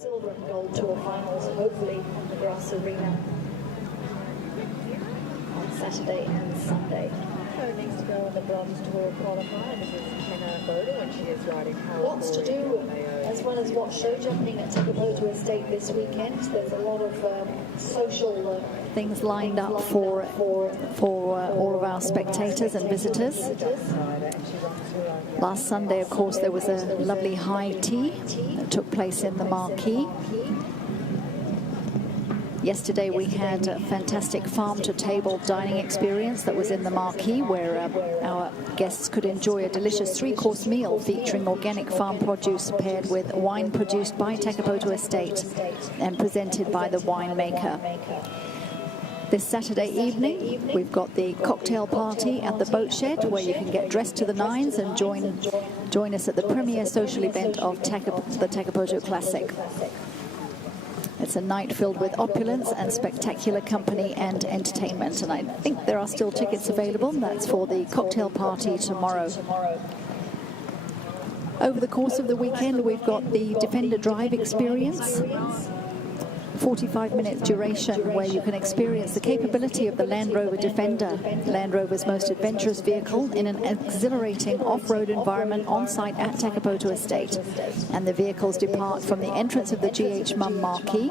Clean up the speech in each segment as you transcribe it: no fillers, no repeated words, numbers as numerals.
silver and gold tour finals, hopefully in the grass arena on Saturday and Sunday. Takapoto needs to go on the bronze tour qualifier. This is Takapoto when she is riding Power. Lots to do, as well as what show jumping at Takapoto Estate this weekend. There's a lot of social things lined up for all of our spectators and visitors. Last Sunday, of course, there was a lovely high tea that took place in the marquee. Yesterday we had a fantastic farm-to-table dining experience that was in the marquee, where our guests could enjoy a delicious three-course meal featuring organic farm produce paired with wine produced by Takapoto Estate and presented by the winemaker. This Saturday evening, we've got the cocktail party at the boat shed, where you can get dressed to the nines and join us at the premier social event of the Takapoto Classic. It's a night filled with opulence and spectacular company and entertainment, and I think there are still tickets available. That's for the cocktail party tomorrow. Over the course of the weekend, we've got the Defender Drive experience. 45 minutes duration, where you can experience the capability of the Land Rover Defender, Land Rover's most adventurous vehicle, in an exhilarating off-road environment on site at Takapoto Estate. And the vehicles depart from the entrance of the GH Mum marquee.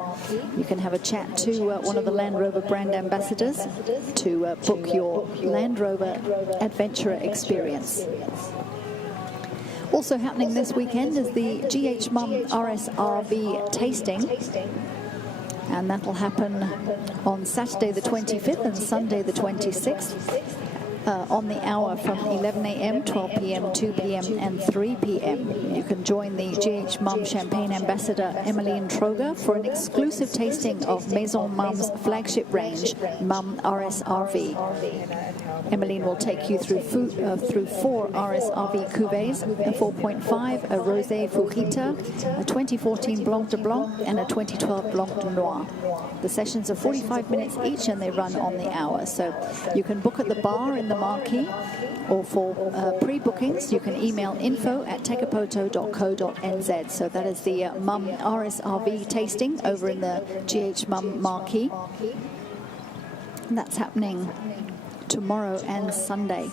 You can have a chat to one of the Land Rover brand ambassadors to book your Land Rover adventurer experience. Also happening this weekend is the GH Mum RSRV tasting. And that will happen on Saturday the 25th and Sunday the 26th on the hour from 11 a.m., 12 p.m., 2 p.m. and 3 p.m. You can join the GH Mum Champagne Ambassador Emmeline Troger for an exclusive tasting of Maison Mum's flagship range, Mum RSRV. Emmeline will take you through 4 RSRV cuvées, a 4.5, a Rosé Fujita, a 2014 Blanc de Blanc, and a 2012 Blanc de Noir. The sessions are 45 minutes each, and they run on the hour. So you can book at the bar in the marquee, or for pre-bookings, you can email info@takapoto.co.nz. So that is the Mum RSRV tasting over in the GH Mum marquee. And that's happening tomorrow and Sunday.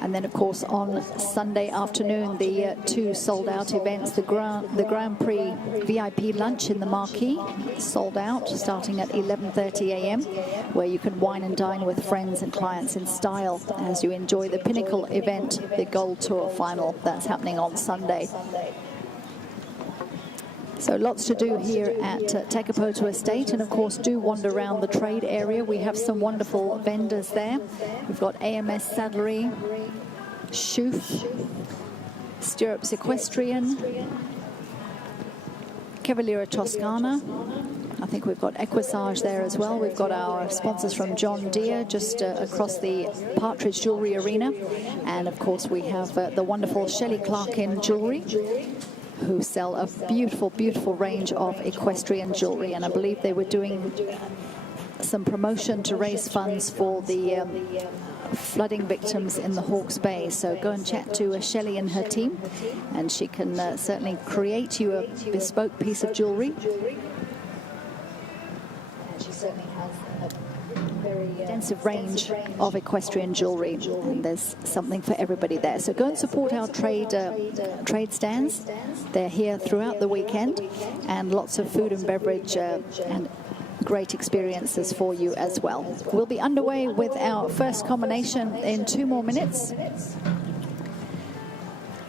And then, of course, on Sunday afternoon, the 2 sold-out events, the Grand Prix VIP lunch in the marquee, sold out, starting at 11:30 a.m., where you can wine and dine with friends and clients in style as you enjoy the pinnacle event, the Gold Tour Final. That's happening on Sunday. So lots to do here at Takapoto Estate, and of course do wander around the trade area. We have some wonderful vendors there. We've got AMS Saddlery, Schoof, Stirrups Equestrian, Cavaliera Toscana. I think we've got Equisage there as well. We've got our sponsors from John Deere just across the Partridge Jewellery Arena. And of course we have the wonderful Shelley Clarkin Jewellery, who sell a beautiful, beautiful range of equestrian jewellery. And I believe they were doing some promotion to raise funds for the flooding victims in the Hawke's Bay. So go and chat to Shelley and her team, and she can certainly create you a bespoke piece of jewellery. And she certainly has a very extensive range of equestrian jewellery, and there's something for everybody there. So go and support our trade stands. They're here throughout the weekend, and lots of food and beverage and great experiences for you as well. We'll be underway with our first combination in 2 more minutes.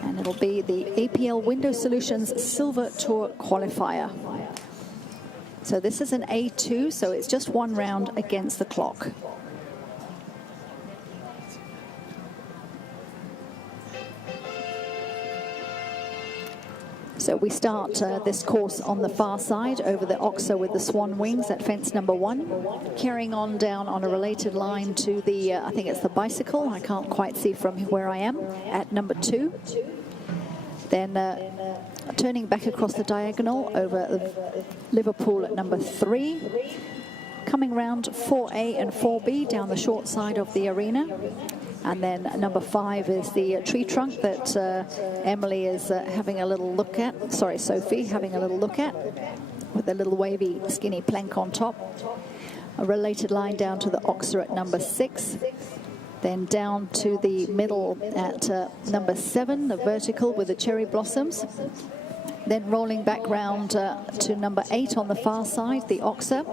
And it'll be the APL Window Solutions Silver Tour Qualifier. So this is an A2, so it's just 1 round against the clock. So we start this course on the far side over the Oxo with the swan wings at fence number 1, carrying on down on a related line to the, I think it's the bicycle, I can't quite see from where I am, at number 2. Then turning back across the diagonal over Liverpool at number 3. Coming round 4A and 4B down the short side of the arena. And then number 5 is the tree trunk that Emily is having a little look at. Sorry, Sophie, having a little look at, with a little wavy, skinny plank on top. A related line down to the oxer at number 6. Then down to the middle at number 7, the vertical with the cherry blossoms. Then rolling back round to number 8 on the far side, the oxer.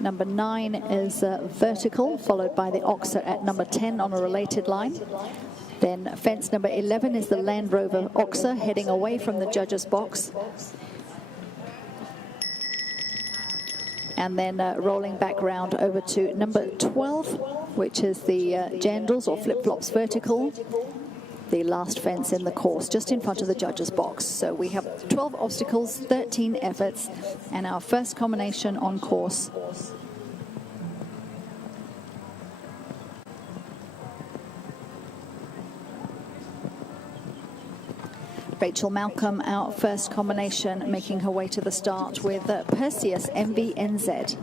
Number 9 is vertical, followed by the oxer at number 10 on a related line. Then fence number 11 is the Land Rover oxer heading away from the judges' box. And then rolling back round over to number 12, which is the Jandals or flip-flops vertical, the last fence in the course, just in front of the judges' box. So we have 12 obstacles, 13 efforts, and our first combination on course. Rachel Malcolm, our first combination, making her way to the start with Perseus MVNZ.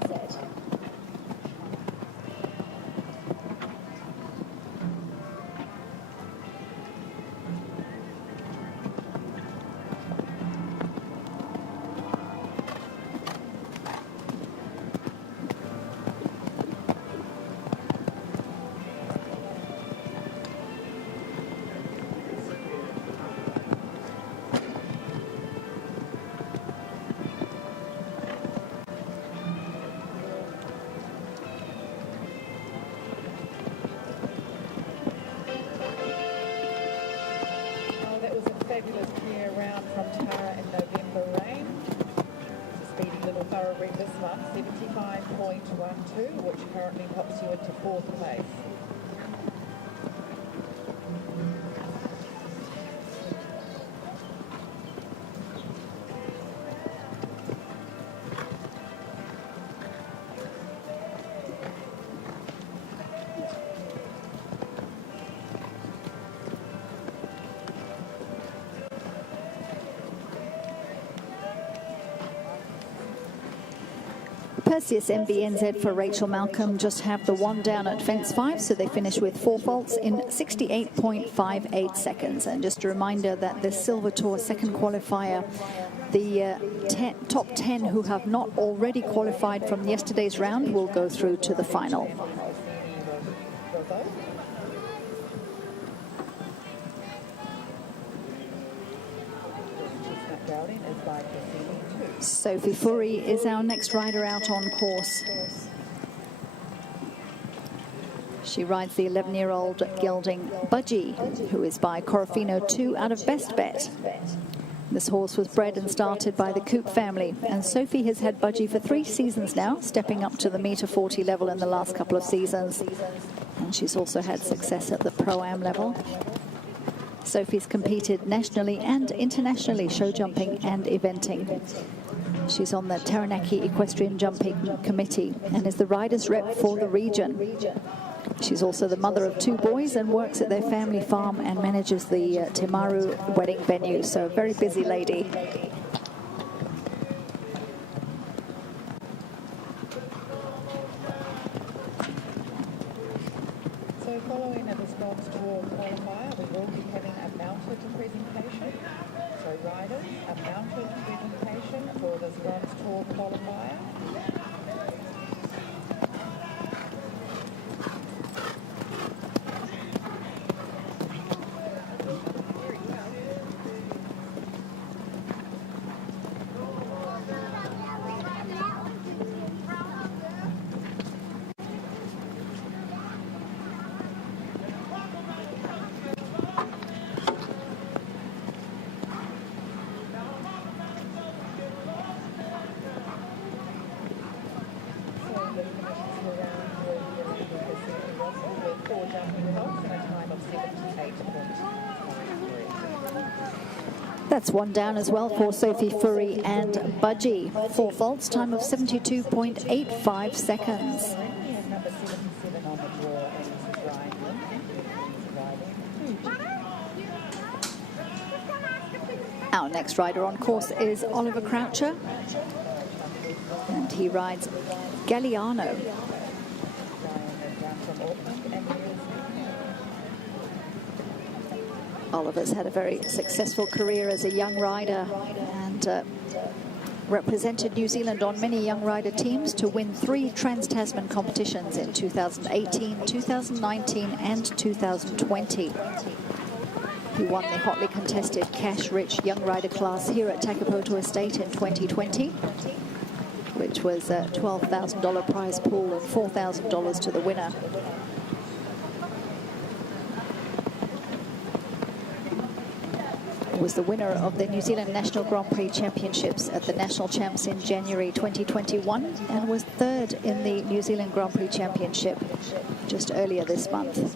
Fabulous clear round from Tara in November rain. It's a speedy little thoroughbred this month, 75.12, which currently pops you into 4th place. Perseus MVNZ for Rachel Malcolm just have the one down at fence 5, so they finish with 4 faults in 68.58 seconds. And just a reminder that the Silver Tour second qualifier, the top 10 who have not already qualified from yesterday's round will go through to the final. Sophie Furry is our next rider out on course. She rides the 11-year-old gelding Budgie, who is by Corofino 2 out of Best Bet. This horse was bred and started by the Coop family, and Sophie has had Budgie for 3 seasons now, stepping up to the metre 40 level in the last couple of seasons. And she's also had success at the Pro-Am level. Sophie's competed nationally and internationally, show jumping and eventing. She's on the Taranaki Equestrian Jumping Committee and is the rider's rep for the region. She's also the mother of 2 boys and works at their family farm and manages the Timaru wedding venue, so a very busy lady. So following the Bronze Tour qualifier, we will be having a mounted presentation. So riders, a mounted presentation for this Bronze Tour qualifier. That's one down as well for Sophie Furry and Budgie. 4 faults, time of 72.85 seconds. Our next rider on course is Oliver Croucher, and he rides Galliano. Oliver's had a very successful career as a young rider and represented New Zealand on many young rider teams to win 3 Trans-Tasman competitions in 2018, 2019 and 2020. He won the hotly contested cash-rich young rider class here at Takapoto Estate in 2020, which was a $12,000 prize pool and $4,000 to the winner. Was the winner of the New Zealand National Grand Prix Championships at the National Champs in January 2021 and was 3rd in the New Zealand Grand Prix Championship just earlier this month.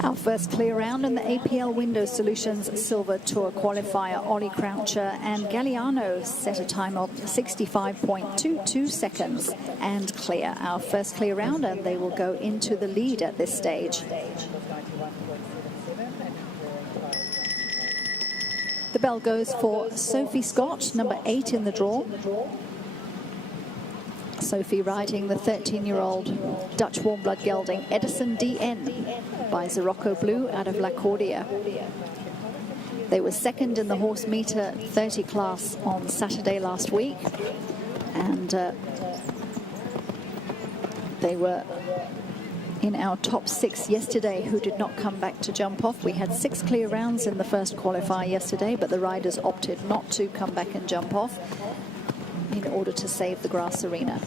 Our first clear round in the APL Windows Solutions Silver Tour qualifier, Ollie Croucher and Galliano set a time of 65.22 seconds and clear. Our first clear round, and they will go into the lead at this stage. The bell goes for Sophie Scott, number 8 in the draw. Sophie riding the 13-year-old Dutch warm blood gelding Edison DN by Zirocco Blue out of Lacordia. They were 2nd in the horse meter 30 class on Saturday last week, and they were in our top 6 yesterday who did not come back to jump off. We had 6 clear rounds in the first qualifier yesterday, but the riders opted not to come back and jump off in order to save the grass arena.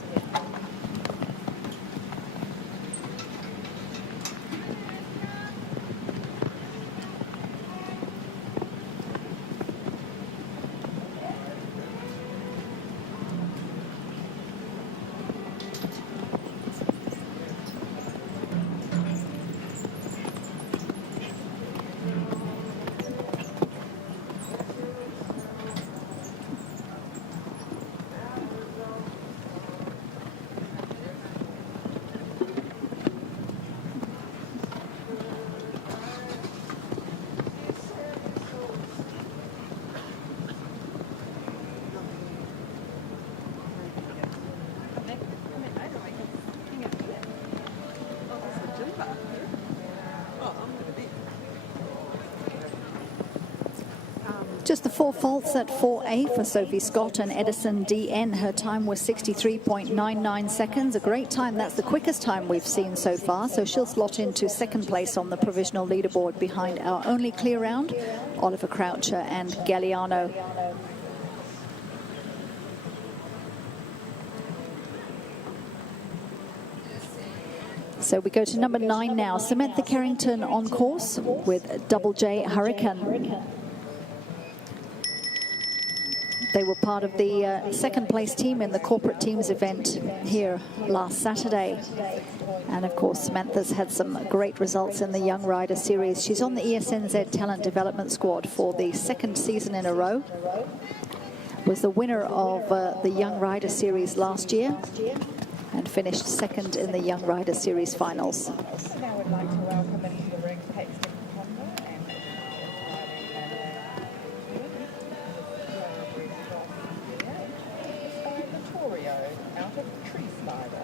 Just the 4 faults at 4A for Sophie Scott and Edison DN. Her time was 63.99 seconds. A great time. That's the quickest time we've seen so far. So she'll slot into 2nd place on the provisional leaderboard behind our only clear round, Oliver Croucher and Galliano. So we go to number 9 now. Samantha Carrington on course with Double J Hurricane. They were part of the 2nd place team in the corporate teams event here last Saturday. And of course, Samantha's had some great results in the Young Rider Series. She's on the ESNZ Talent Development Squad for the 2nd season in a row. Was the winner of the Young Rider Series last year and finished 2nd in the Young Rider Series finals. Now I'd like to welcome into the ring Paxton out of Tree Slider.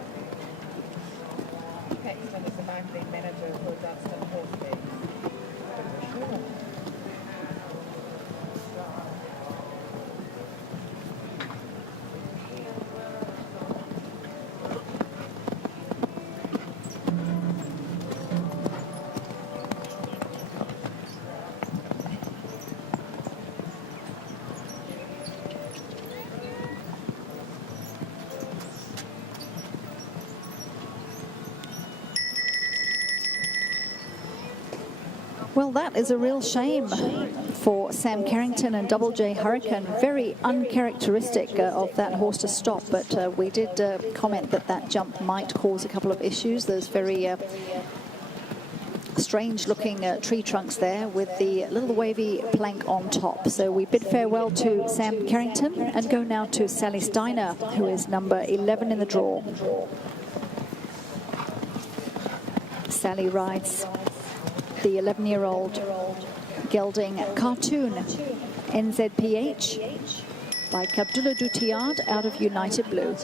Paxton is the marketing manager for Dunstan Horse Feeds. Well, that is a real shame for Sam Carrington and Double J Hurricane. Very uncharacteristic of that horse to stop, but we did comment that that jump might cause a couple of issues. There's very strange-looking tree trunks there with the little wavy plank on top. So we bid farewell to Sam Carrington and go now to Sally Steiner, who is number 11 in the draw. Sally rides the 11-year-old gelding Cartoon NZPH by Abdullah Dutillard out of United Blue.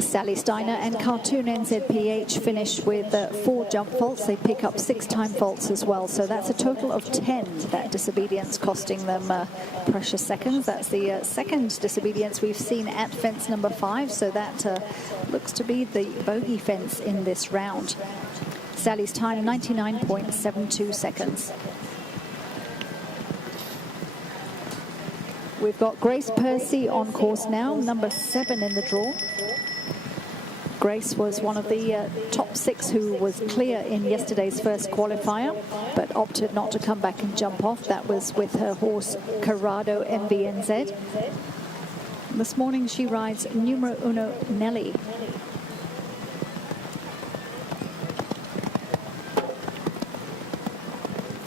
Sally Steiner and Cartoon NZPH finish with 4 jump faults. They pick up 6 time faults as well. So that's a total of 10, that disobedience costing them precious seconds. That's the second disobedience we've seen at fence number 5. So that looks to be the bogey fence in this round. Sally's time, 99.72 seconds. We've got Grace Percy on course now, number 7 in the draw. Grace was one of the top 6 who was clear in yesterday's first qualifier, but opted not to come back and jump off. That was with her horse Corrado MVNZ. This morning she rides Numero Uno Nelly.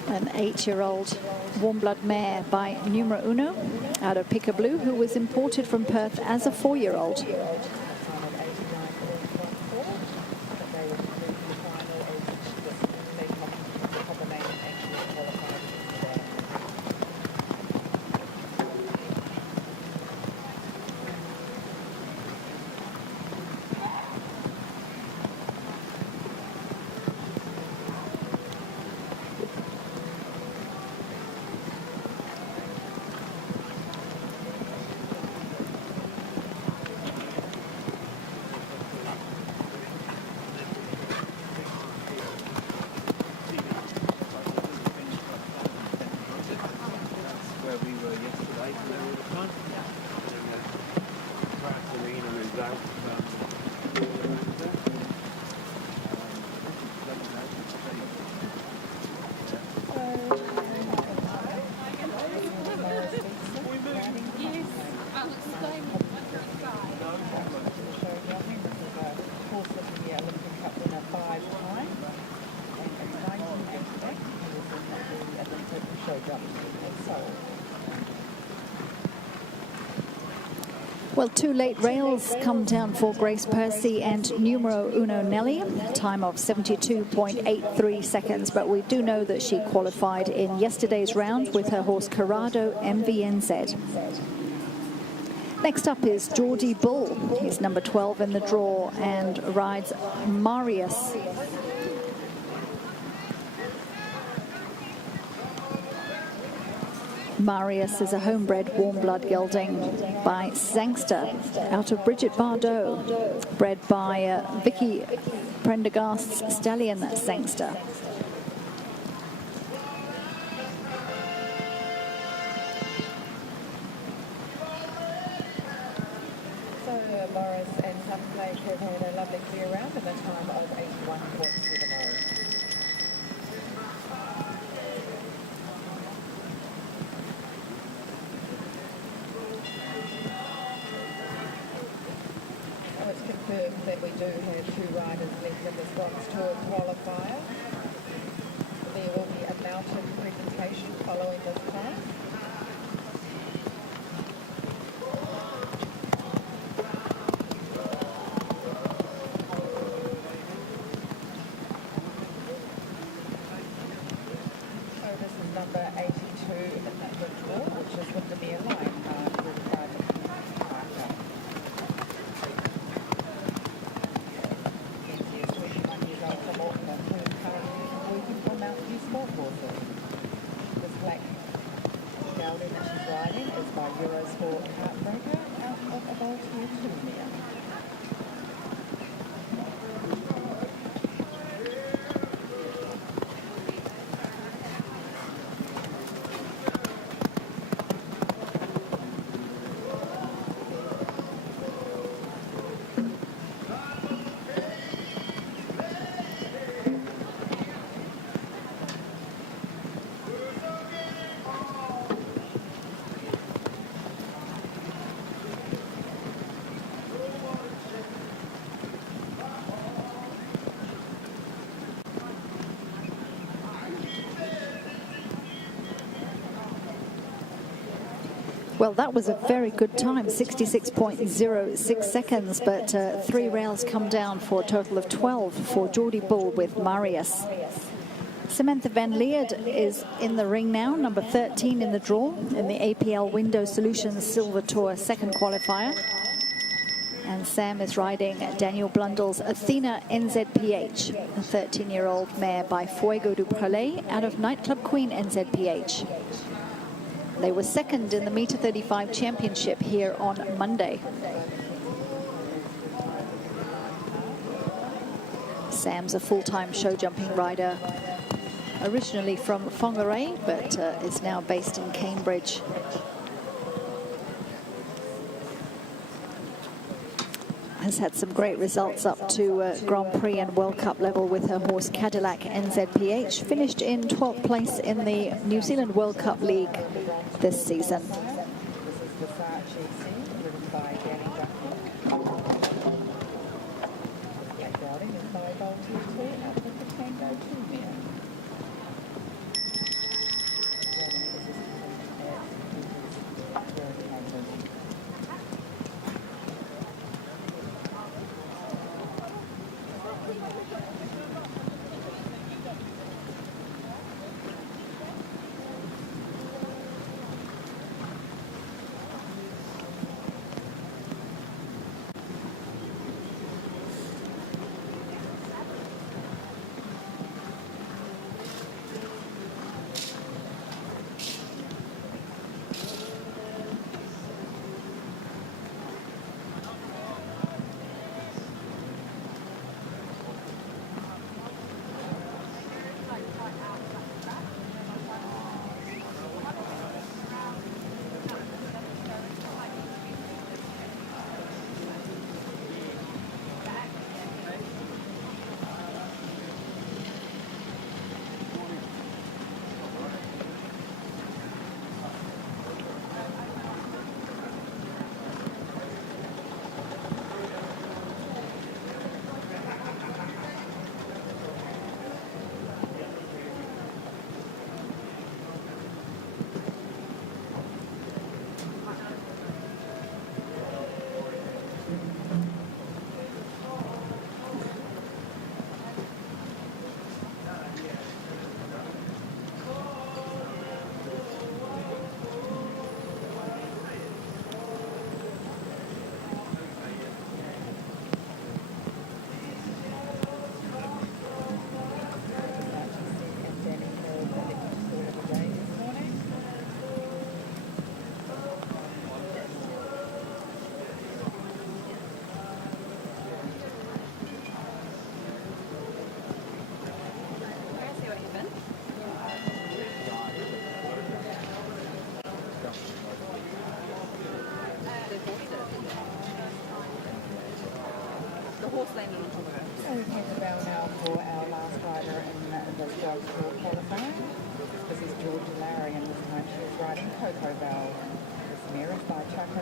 An 8-year-old warm blood mare by Numero Uno out of Picaboo, who was imported from Perth as a 4-year-old. Well, 2 late rails come down for Grace Percy and numero uno Nelly, time of 72.83 seconds. But we do know that she qualified in yesterday's round with her horse Corrado MVNZ. Next up is Geordie Bull. He's number 12 in the draw and rides Marius. Marius is a homebred warm blood gelding by Sangster out of Bridget Bardot, bred by Vicky Prendergast's stallion Sangster. So Morris and Sunflake have had a lovely clear round in a time of 81.70. It's confirmed that we do have 2 riders left in this Bronze Tour qualifier. There will be a mountain presentation following this class. So this is number 82 in the draw, which is with the Mere Line with Parker. This black gelding that she's riding is by Eurosport Heartbreaker out of a Baltimore 2 mare. Well, that was a very good time, 66.06 seconds, but 3 rails come down for a total of 12 for Geordie Bull with Marius. Samantha Van Leerd is in the ring now, number 13 in the draw in the APL Window Solutions Silver Tour second qualifier. And Sam is riding Daniel Blundell's Athena NZPH, a 13-year-old mare by Fuego du Pralay out of Nightclub Queen NZPH. They were second in the Meter 35 Championship here on Monday. Sam's a full-time show jumping rider, originally from Whangarei, but is now based in Cambridge. Has had some great results up to Grand Prix and World Cup level with her horse Cadillac NZPH. Finished in 12th place in the New Zealand World Cup League this season.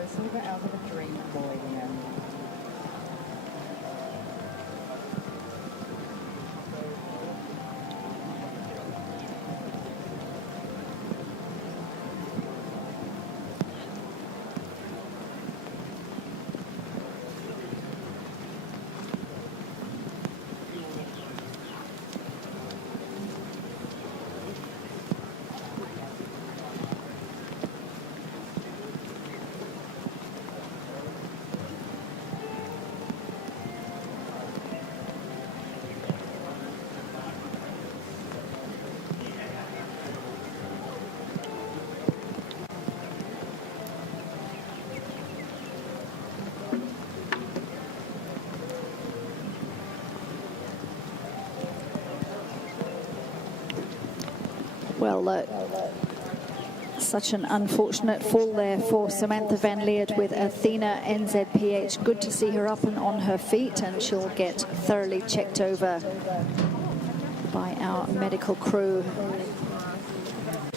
her silver out of a dream Moria. Well, such an unfortunate fall there for Samantha Van Leert with Athena NZPH. Good to see her up and on her feet, and she'll get thoroughly checked over by our medical crew.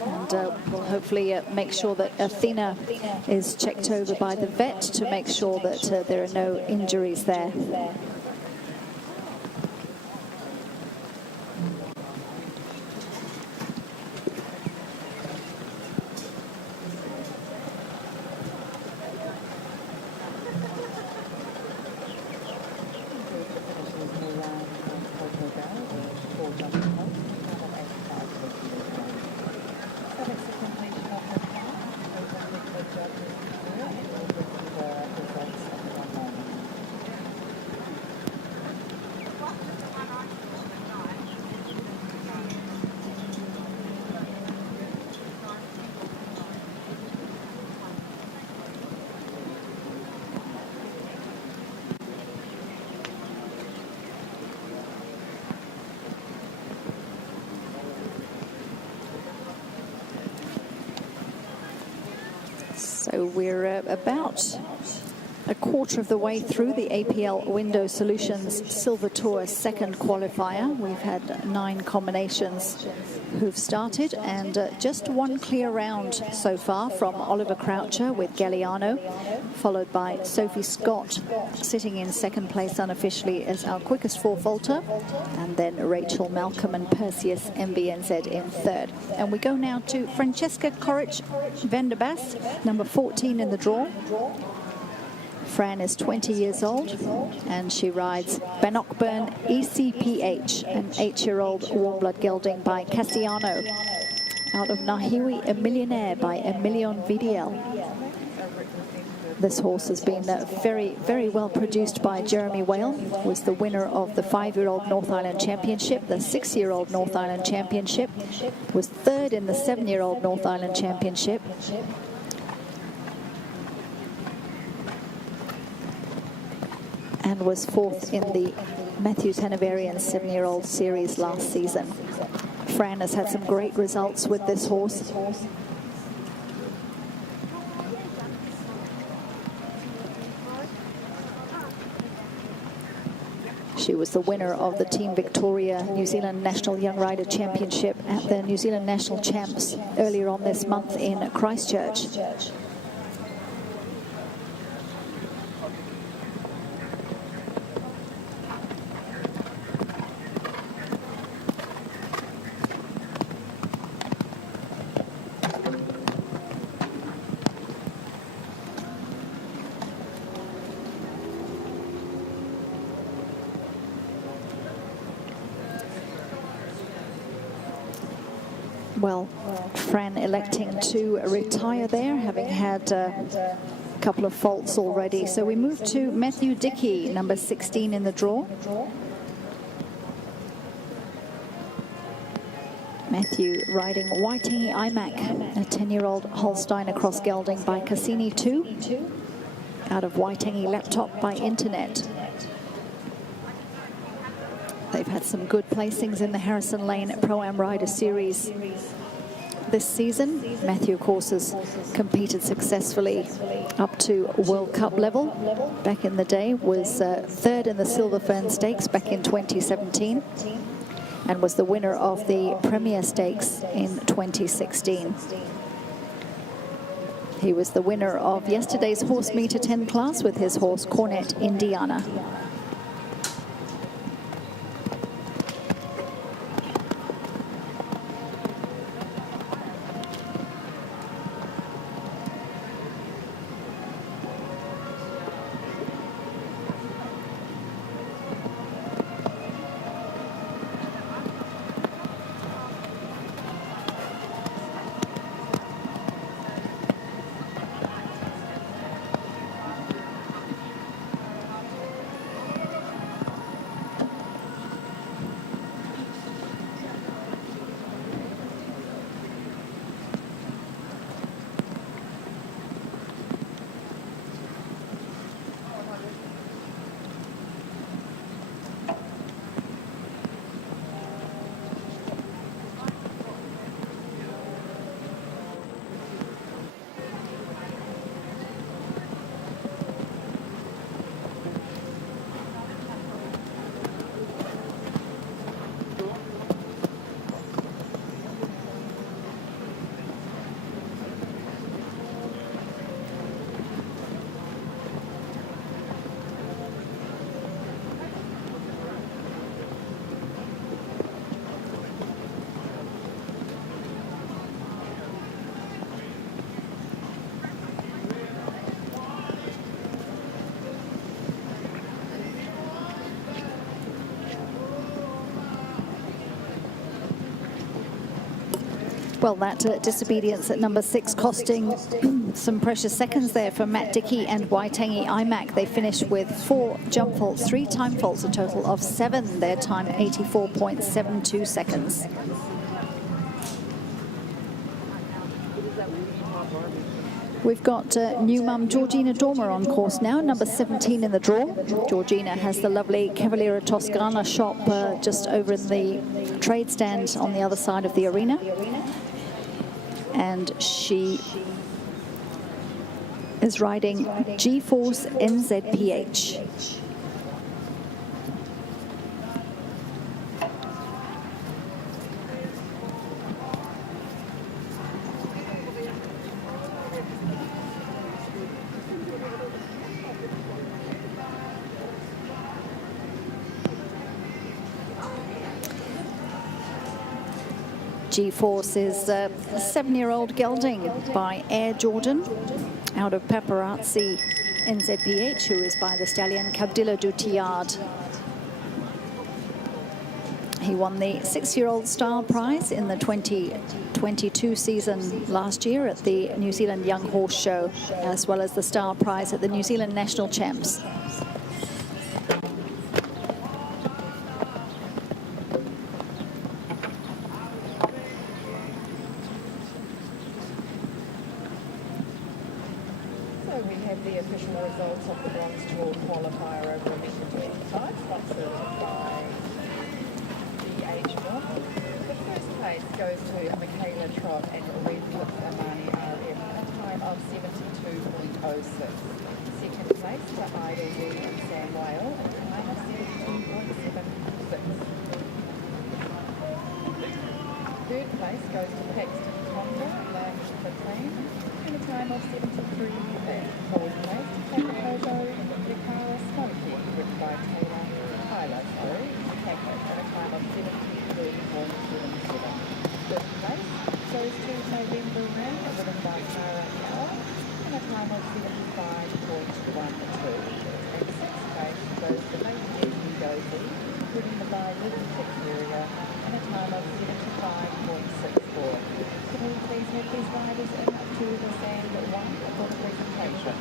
And we'll hopefully make sure that Athena is checked over by the vet to make sure that there are no injuries there. So we're about a quarter of the way through the APL Window Solutions Silver Tour second qualifier. We've had 9 combinations who've started, and just one clear round so far from Oliver Croucher with Galliano, followed by Sophie Scott sitting in second place unofficially as our quickest 4-faulter, and then Rachel Malcolm and Perseus MBNZ in third. And we go now to Francesca Coric Vanderbas, number 14 in the draw. Fran is 20 years old, and she rides Bannockburn ECPH, an 8-year-old warm blood gelding by Cassiano, out of Nahiwi, a Millionaire by Emilion VDL. This horse has been very, very well produced by Jeremy Whale, was the winner of the 5-year-old North Island Championship, the 6-year-old North Island Championship, was third in the 7-year-old North Island Championship, and was fourth in the Matthews Hanoverian 7-year-old series last season. Fran has had some great results with this horse. She was the winner of the Team Victoria New Zealand National Young Rider Championship at the New Zealand National Champs earlier on this month in Christchurch. Well, Fran electing to retire there, having had a couple of faults already. So we move to Matthew Dickey, number 16 in the draw. Matthew riding Waitangi IMAC, a 10-year-old Holstein across gelding by Cassini 2, out of Waitangi Laptop by Internet. They've had some good placings in the Harrison Lane Pro-Am Rider Series this season. Matthew, of course, has competed successfully up to World Cup level. Back in the day, was third in the Silver Fern Stakes back in 2017, and was the winner of the Premier Stakes in 2016. He was the winner of yesterday's horse meter 10 class with his horse Cornet Indiana. Well, that disobedience at number 6 costing some precious seconds there for Matt Dickey and Waitangi Imac. They finished with 4 jump faults, 3 time faults, a total of 7. Their time 84.72 seconds. We've got new mum Georgina Dormer on course now, number 17 in the draw. Georgina has the lovely Cavaliera Toscana shop just over in the trade stand on the other side of the arena. And she is riding G-Force NZPH. G-Force is a 7-year-old gelding by Air Jordan out of Paparazzi NZPH, who is by the stallion Cabdilla du Tiard. He won the 6-year-old Star Prize in the 2022 season last year at the New Zealand Young Horse Show, as well as the Star Prize at the New Zealand National Champs. The official results of the Bronze Tour qualifier over the weekend side, sponsored by the age one. The first place goes to Michaela Trott and Red Cliff Amani RM at a time of 72.06. Second place to Idle D and Sam Whale at a time of 72.76. Third place goes to Paxton Tonga, Lance Patine, at a time of 73. Fourth place, Takapoto, Yakara Smoky, with by Taylor Tyler, at a time of 73.77. Fifth place goes to November Ring, written by Tara Power, at a time of 75.12. And sixth place goes to Lady Disney Gozy, written by Little Area, at a time of 75.64. Can we please have these riders in to the stand 1 for the presentation?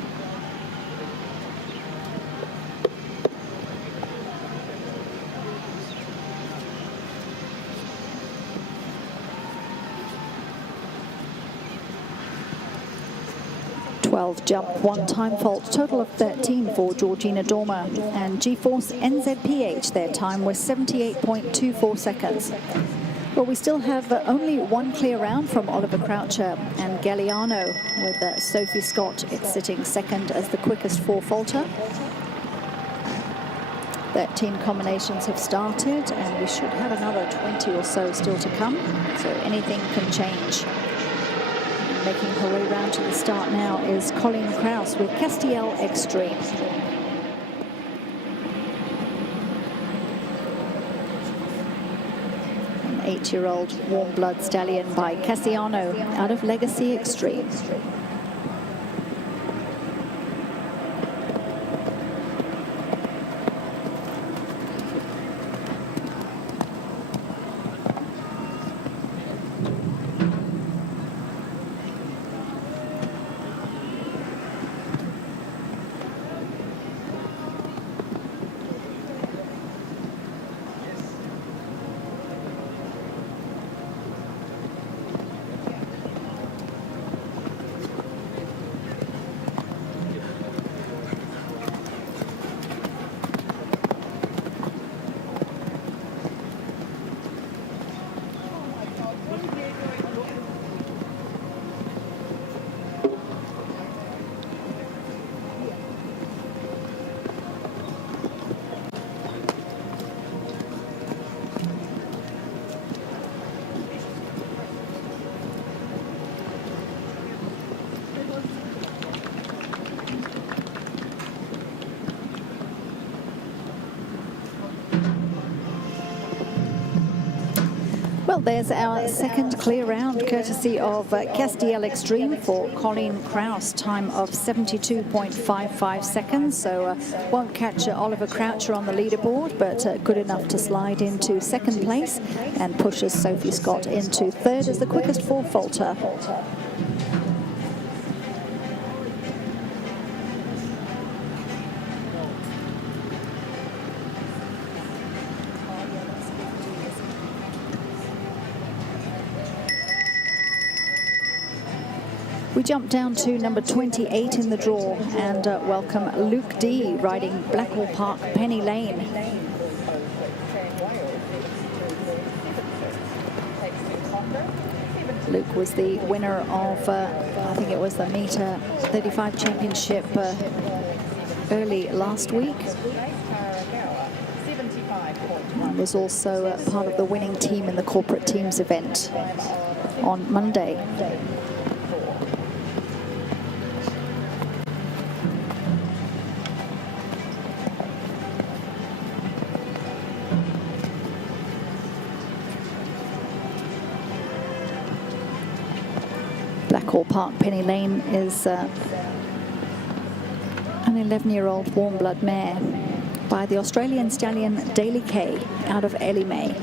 Jump, 1 time fault, total of 13 for Georgina Dormer, and G-Force NZPH, their time was 78.24 seconds. Well, we still have only 1 clear round from Oliver Croucher and Galliano, with Sophie Scott sitting second as the quickest 4-faulter. 13 combinations have started, and we should have another 20 or so still to come, so anything can change. making her way round to the start now is Colleen Krause with Castiel Extreme. An 8-year-old warm blood stallion by Cassiano out of Legacy Extreme. Well, there's our second clear round, courtesy of Castiel Extreme for Colleen Krause, time of 72.55 seconds. So won't catch Oliver Croucher on the leaderboard, but good enough to slide into second place and pushes Sophie Scott into third as the quickest four-faulter. We jump down to number 28 in the draw and welcome Luke D riding Blackwell Park Penny Lane. Luke was the winner of, I think it was the Meter 35 Championship early last week. And was also part of the winning team in the corporate teams event on Monday. Blackwell Park Penny Lane is an 11-year-old warm blood mare by the Australian stallion Daly Kay out of Ellie May.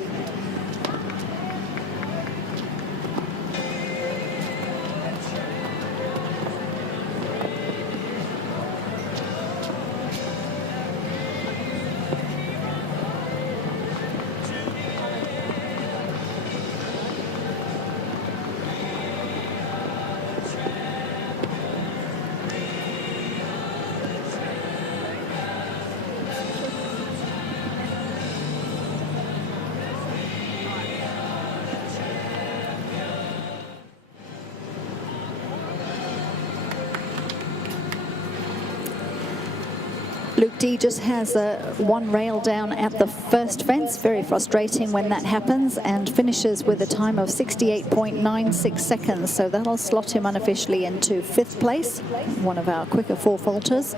Luke D just has one rail down at the first fence, very frustrating when that happens, and finishes with a time of 68.96 seconds. So that'll slot him unofficially into fifth place, one of our quicker four-faulters.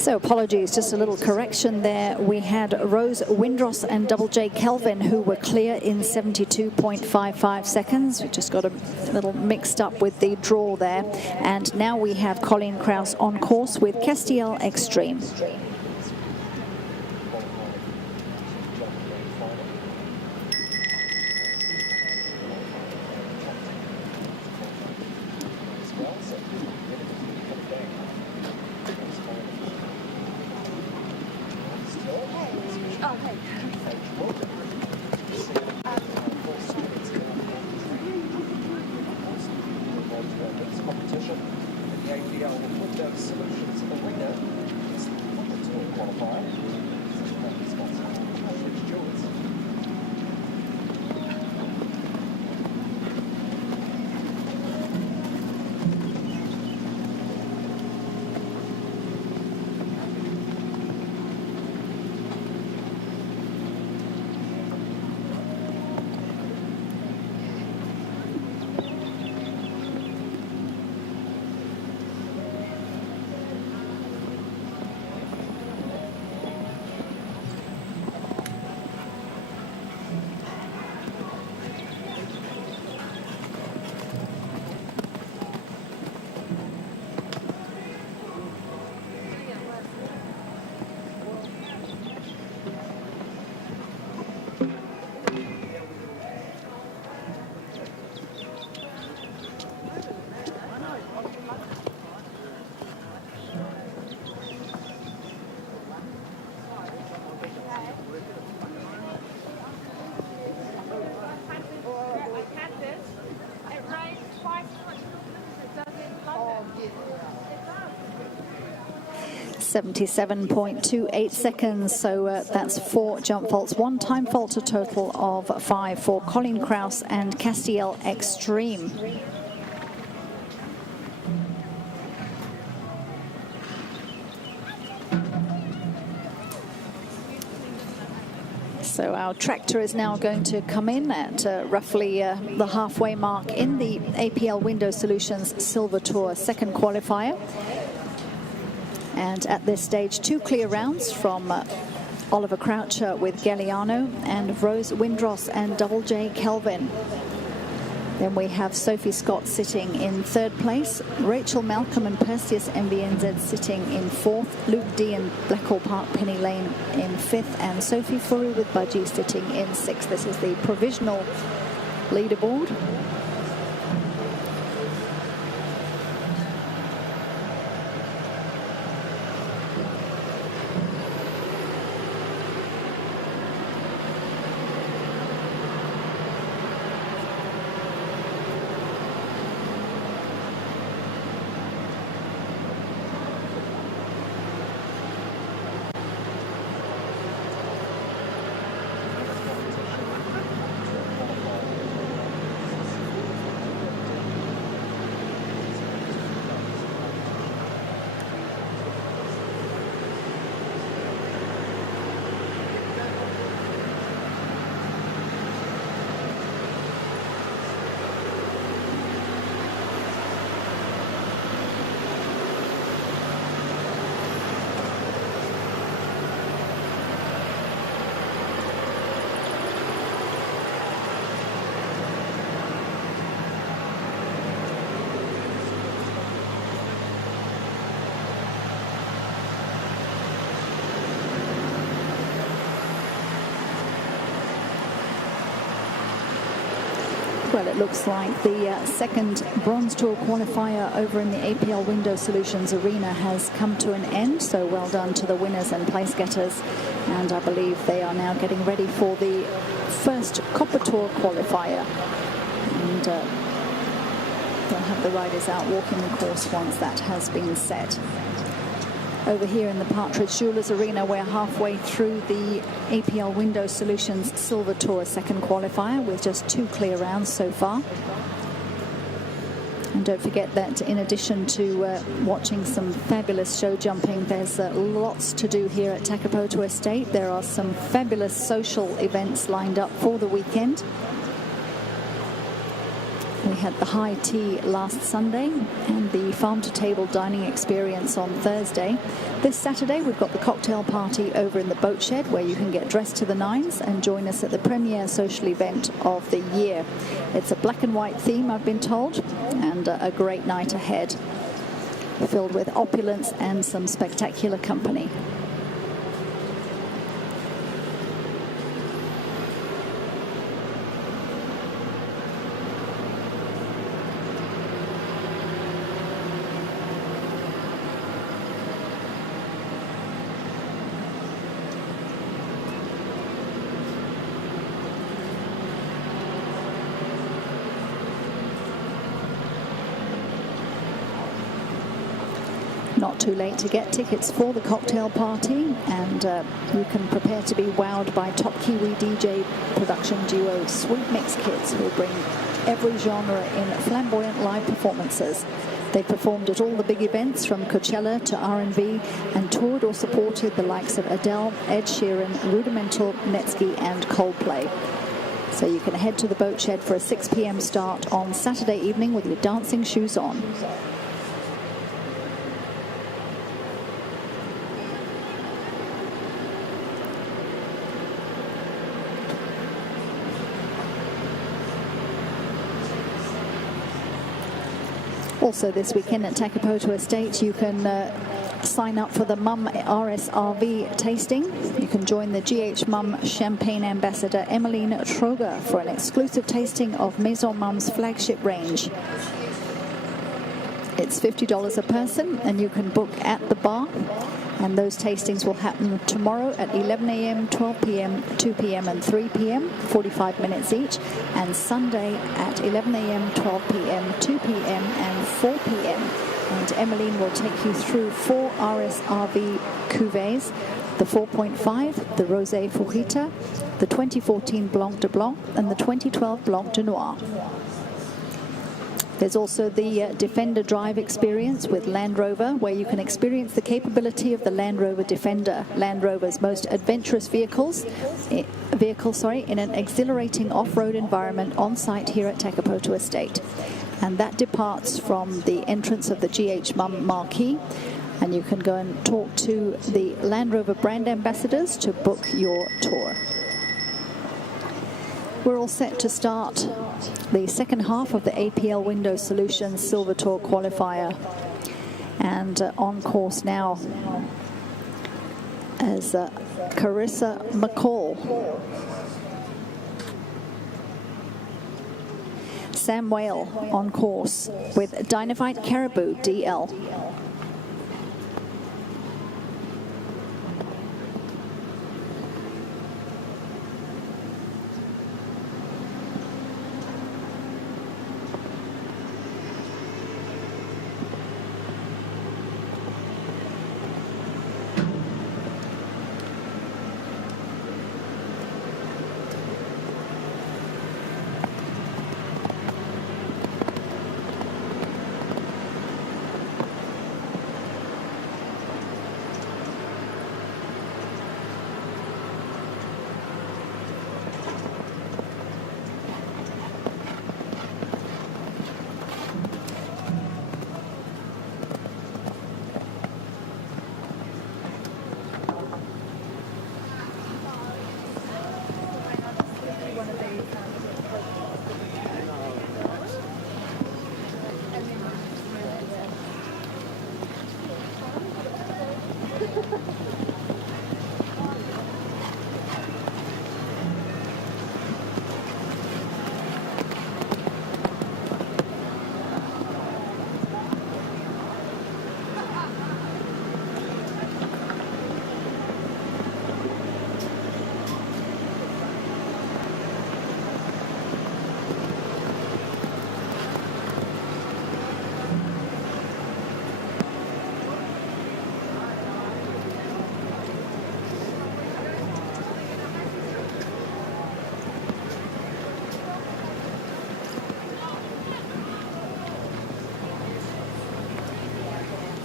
So apologies, just a little correction there. We had Rose Windross and Double J Kelvin who were clear in 72.55 seconds. We just got a little mixed up with the draw there. And now we have Colleen Krause on course with Castiel Extreme. .27.28 seconds, so that's 4 jump faults, 1 time fault, a total of 5 for Colleen Krause and Castiel Extreme. So our tractor is now going to come in at roughly the halfway mark in the APL Window Solutions Silver Tour second qualifier. And at this stage, 2 clear rounds from Oliver Croucher with Galliano and Rose Windross and Double J Kelvin. Then we have Sophie Scott sitting in 3rd place, Rachel Malcolm and Perseus MBNZ sitting in 4th, Luke D and Blackwell Park Penny Lane in 5th, and Sophie Furu with Budgie sitting in 6th. This is the provisional leaderboard. Well, it looks like the second Bronze Tour qualifier over in the APL Window Solutions Arena has come to an end. So well done to the winners and place getters. And I believe they are now getting ready for the first Copper Tour qualifier. And they'll have the riders out walking the course once that has been set. Over here in the Partridge Jewelers Arena, we're halfway through the APL Window Solutions Silver Tour second qualifier with just 2 clear rounds so far. And don't forget that in addition to watching some fabulous show jumping, there's lots to do here at Takapoto Estate. There are some fabulous social events lined up for the weekend. We had the high tea last Sunday and the farm-to-table dining experience on Thursday. This Saturday, we've got the cocktail party over in the boat shed where you can get dressed to the nines and join us at the premier social event of the year. It's a black and white theme, I've been told, and a great night ahead, filled with opulence and some spectacular company. Not too late to get tickets for the cocktail party, and you can prepare to be wowed by top Kiwi DJ production duo Sweet Mix Kids, who bring every genre in flamboyant live performances. They performed at all the big events from Coachella to R&B and toured or supported the likes of Adele, Ed Sheeran, Rudimental, Netsky and Coldplay. So you can head to the boat shed for a 6 p.m. start on Saturday evening with your dancing shoes on. Also this weekend at Takapoto Estate, you can sign up for the Mum RSRV tasting. You can join the GH Mum Champagne Ambassador Emmeline Troger for an exclusive tasting of Maison Mum's flagship range. It's $50 a person, and you can book at the bar. And those tastings will happen tomorrow at 11 a.m., 12 p.m., 2 p.m. and 3 p.m., 45 minutes each, and Sunday at 11 a.m., 12 p.m., 2 p.m. and 4 p.m. And Emmeline will take you through 4 RSRV cuvées, the 4.5, the Rosé Fujita, the 2014 Blanc de Blanc, and the 2012 Blanc de Noir. There's also the Defender Drive experience with Land Rover, where you can experience the capability of the Land Rover Defender, Land Rover's most adventurous vehicle, in an exhilarating off-road environment on site here at Takapoto Estate. And that departs from the entrance of the GH Mum marquee, and you can go and talk to the Land Rover brand ambassadors to book your tour. We're all set to start the second half of the APL Window Solutions Silver Tour qualifier, and on course now as Carissa McCall. Sam Whale on course with Dynamite Caribou DL.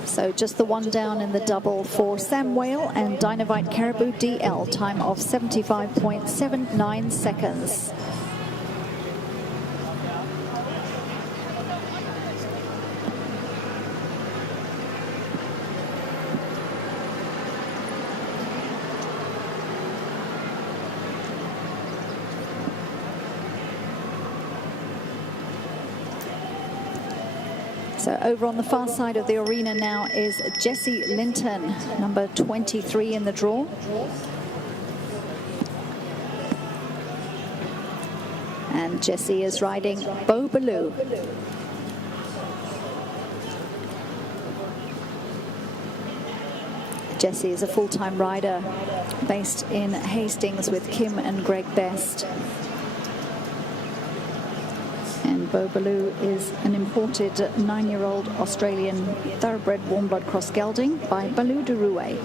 So just the one down in the double for Sam Whale and Dynamite Caribou DL, time of 75.79 seconds. So over on the far side of the arena now is Jessie Linton, number 23 in the draw. And Jessie is riding Beau Baloo. Jessie is a full-time rider based in Hastings with Kim and Greg Best. And Beau Baloo is an imported 9-year-old Australian thoroughbred warm-blood cross gelding by Baloo de Rouet.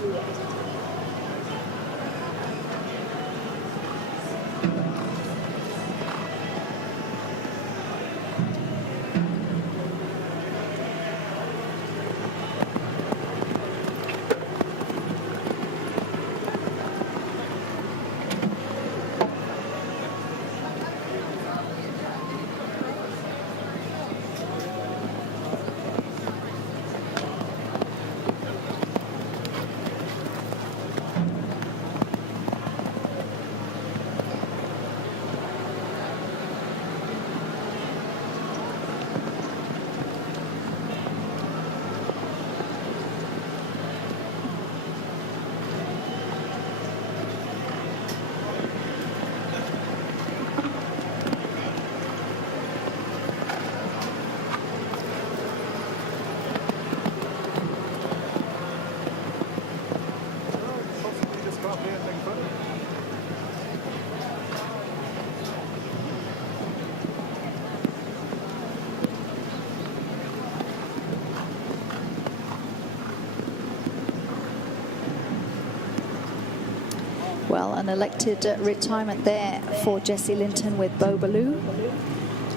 Well, an elected retirement there for Jessie Linton with Beau Baloo.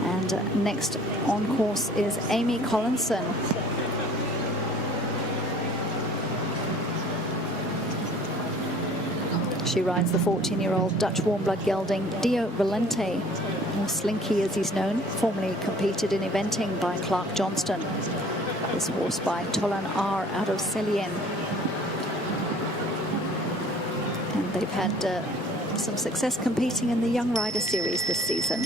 And next on course is Amy Collinson. She rides the 14-year-old Dutch warm-blood gelding Dio Valente, or Slinky as he's known, formerly competed in eventing by Clark Johnston. This horse by Tolan R out of Selien. And they've had some success competing in the Young Rider Series this season.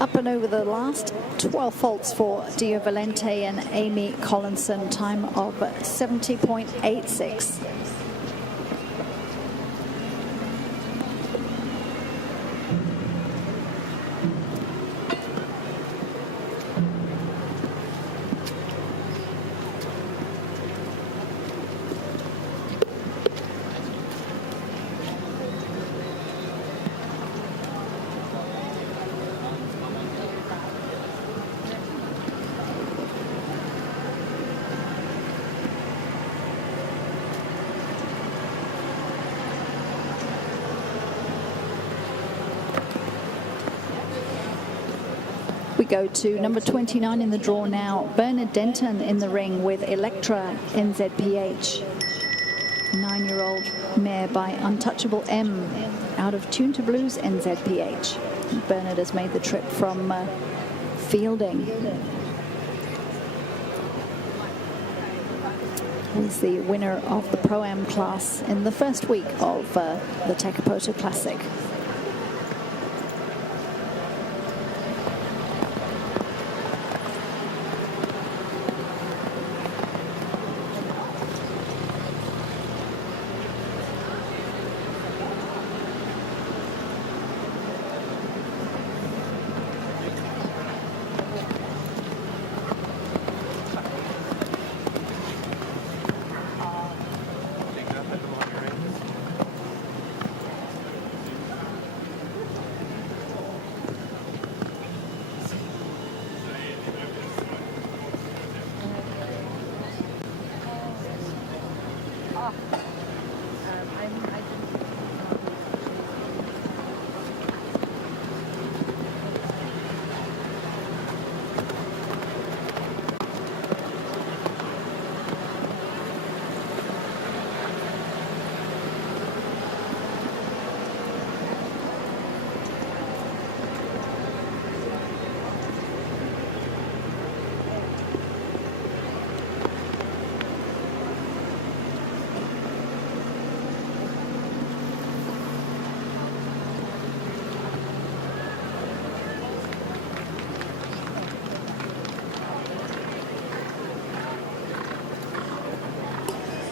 Up and over the last 12 faults for Dio Valente and Amy Collinson, time of 70.86. We go to number 29 in the draw now, Bernard Denton in the ring with Electra NZPH. 9-year-old mare by Untouchable M out of Tune to Blues NZPH. Bernard has made the trip from Fielding. Was the winner of the Pro-Am class in the first week of the Takapoto Classic.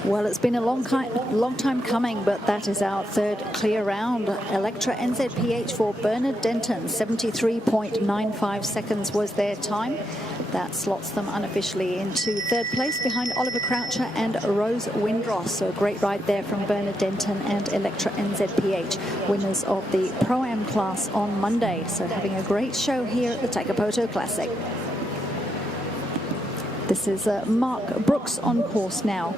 Well, it's been a long time coming, but that is our third clear round. Electra NZPH for Bernard Denton, 73.95 seconds was their time. That slots them unofficially into third place behind Oliver Croucher and Rose Windross. So a great ride there from Bernard Denton and Electra NZPH, winners of the Pro-Am class on Monday. So having a great show here at the Takapoto Classic. This is Mark Brooks on course now,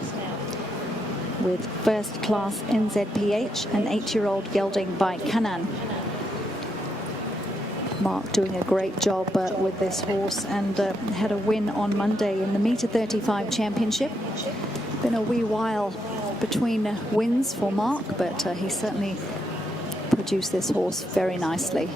with first class NZPH, an 8-year-old gelding by Kanan. Mark doing a great job with this horse, and had a win on Monday in the Meter 35 Championship. Been a wee while between wins for Mark, but he certainly produced this horse very nicely.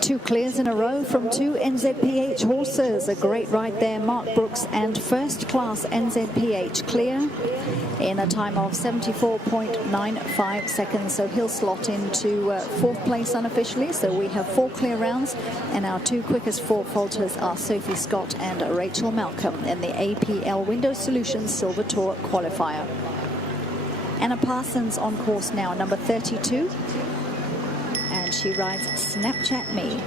Two clears in a row from two NZPH horses. A great ride there, Mark Brooks and first class NZPH clear in a time of 74.95 seconds. So he'll slot into fourth place unofficially. So we have 4 clear rounds, and our 2 quickest 4 falters are Sophie Scott and Rachel Malcolm in the APL Window Solutions Silver Tour qualifier. Anna Parsons on course now, number 32. And she rides Snapchat Me.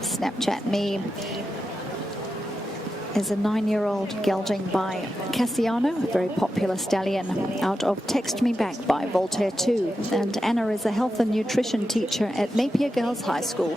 Snapchat Me is a 9-year-old gelding by Cassiano, a very popular stallion, out of Text Me Back by Voltaire 2. And Anna is a health and nutrition teacher at Napier Girls High School.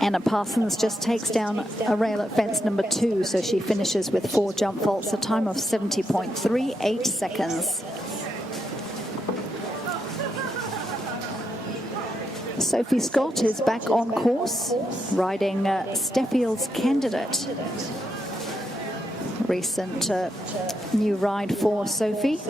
Anna Parsons just takes down a rail at fence number 2, so she finishes with 4 jump vaults, a time of 70.38 seconds. Sophie Scott is back on course, riding Steffield's Candidate. Recent new ride for Sophie,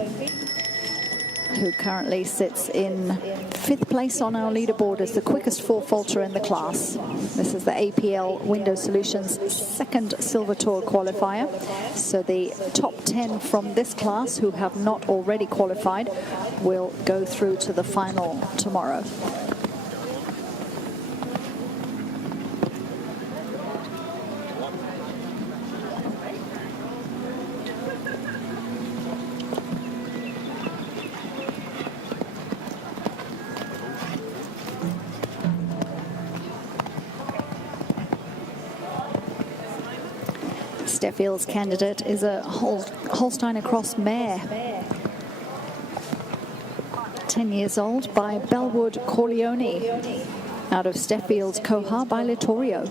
who currently sits in 5th place on our leaderboard as the quickest 4-faulter in the class. This is the APL Window Solutions 2nd Silver Tour qualifier. So the top 10 from this class who have not already qualified will go through to the final tomorrow. Steffield's Candidate is a Holstein Cross mare, 10 years old, by Bellwood Corleone, out of Steffield's Coha by Littorio.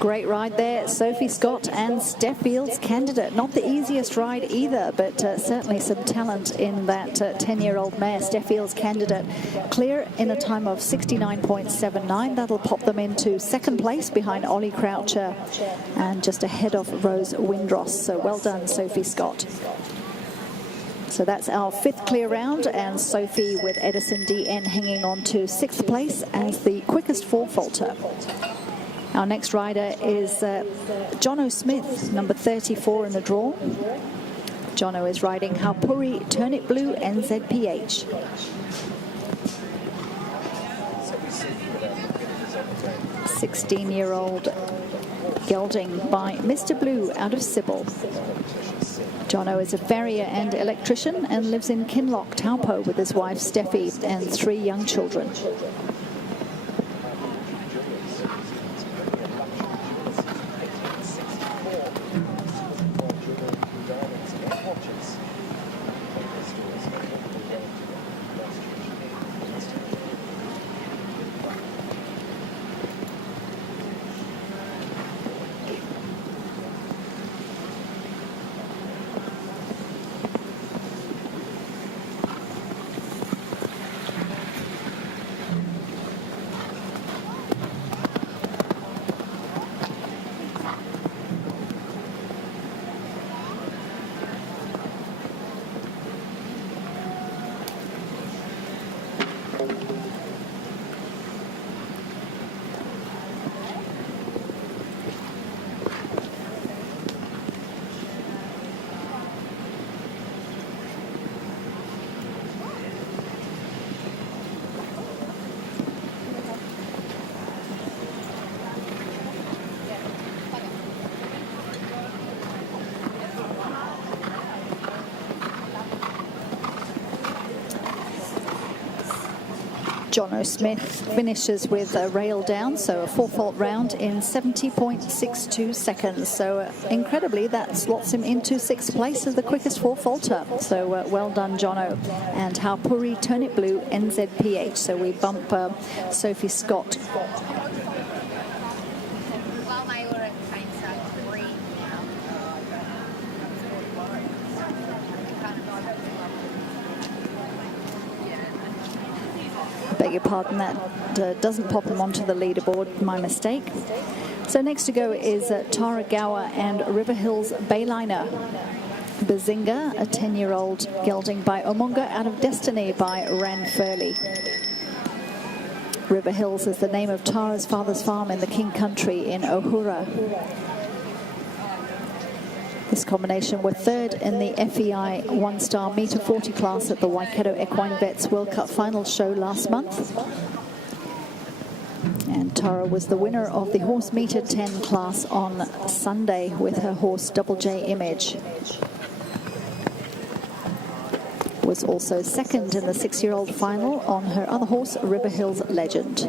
Great ride there, Sophie Scott and Steffield's Candidate. Not the easiest ride either, but certainly some talent in that 10-year-old mare. Steffield's Candidate clear in a time of 69.79. That'll pop them into 2nd place behind Ollie Croucher and just ahead of Rose Windross. So well done, Sophie Scott. So that's our 5th clear round, and Sophie with Edison DN hanging on to 6th place as the quickest 4-faulter. Our next rider is Jono Smith, number 34 in the draw. Jono is riding Haupuri Turnip Blue NZPH. "16-year-old gelding by Mr. Blue out of Sybil. Jono is a farrier and electrician and lives in Kinloch, Taupo, with his wife Steffi and 3 young children. Jono Smith finishes with a rail down, so a 4-fault round in 70.62 seconds. So incredibly, that slots him into 6th place as the quickest 4-faulter. So well done, Jono. And Haupuri Turnip Blue NZPH. So we bump Sophie Scott. Beg your pardon, that doesn't pop him onto the leaderboard, my mistake. So next to go is Tara Gower and River Hills Bayliner. Bazinga, a 10-year-old gelding by Omunga, Out of Destiny by Ran Furley. River Hills is the name of Tara's father's farm in the King Country in Ohura. This combination were 3rd in the FEI 1-star metre 40 class at the Waikato Equine Vets World Cup final show last month. And Tara was the winner of the horse metre 10 class on Sunday with her horse Double J Image. Was also 2nd in the 6-year-old final on her other horse, River Hills Legend.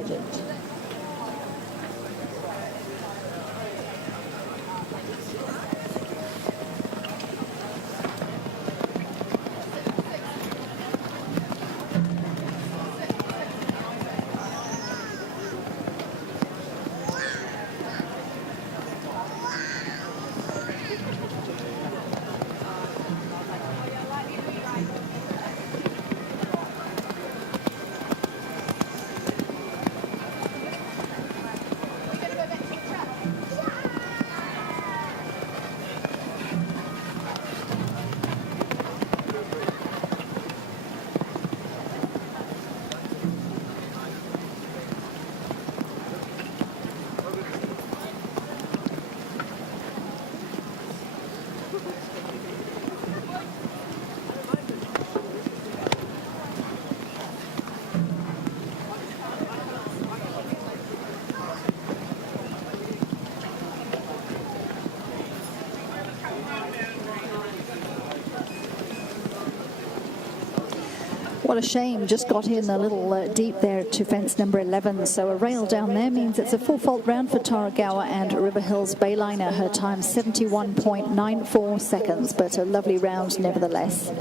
What a shame, just got in a little deep there to fence number 11. So a rail down there means it's a 4-fault round for Tara Gower and River Hills Bayliner. Her time 71.94 seconds, but a lovely round nevertheless.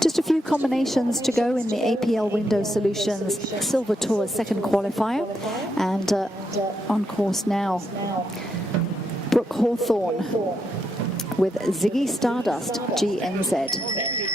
Just a few combinations to go in the APL Window Solutions Silver Tour 2nd qualifier. And on course now, Brooke Hawthorne with Ziggy Stardust GNZ.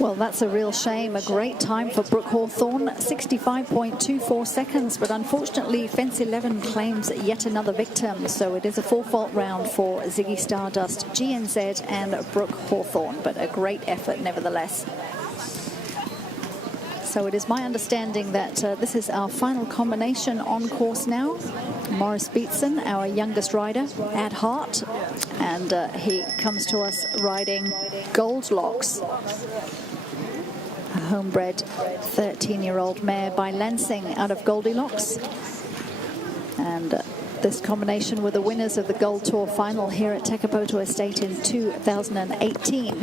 Well, that's a real shame. A great time for Brooke Hawthorne, 65.24 seconds, but unfortunately fence 11 claims yet another victim, so it is a 4-fault round for Ziggy Stardust, GNZ and Brooke Hawthorne, but a great effort nevertheless. So it is my understanding that this is our final combination on course now. Morris Beatson, our youngest rider at heart, and he comes to us riding Goldlocks, a homebred 13-year-old mare by Lansing out of Goldilocks. And this combination were the winners of the Gold Tour final here at Takapoto Estate in 2018.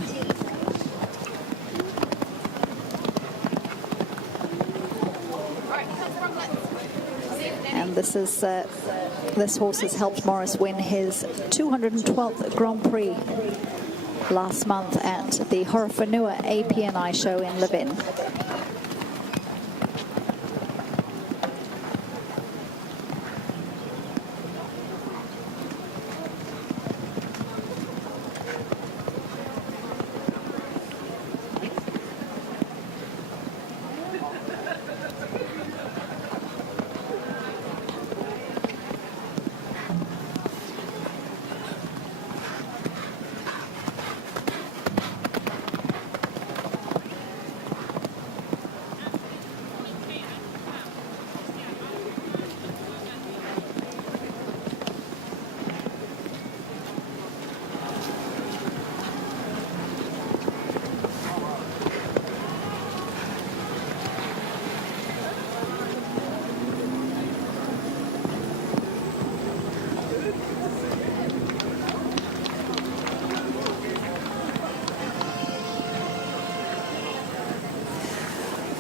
And this horse has helped Morris win his 212th Grand Prix last month at the Horowhenua APNI show in Levin.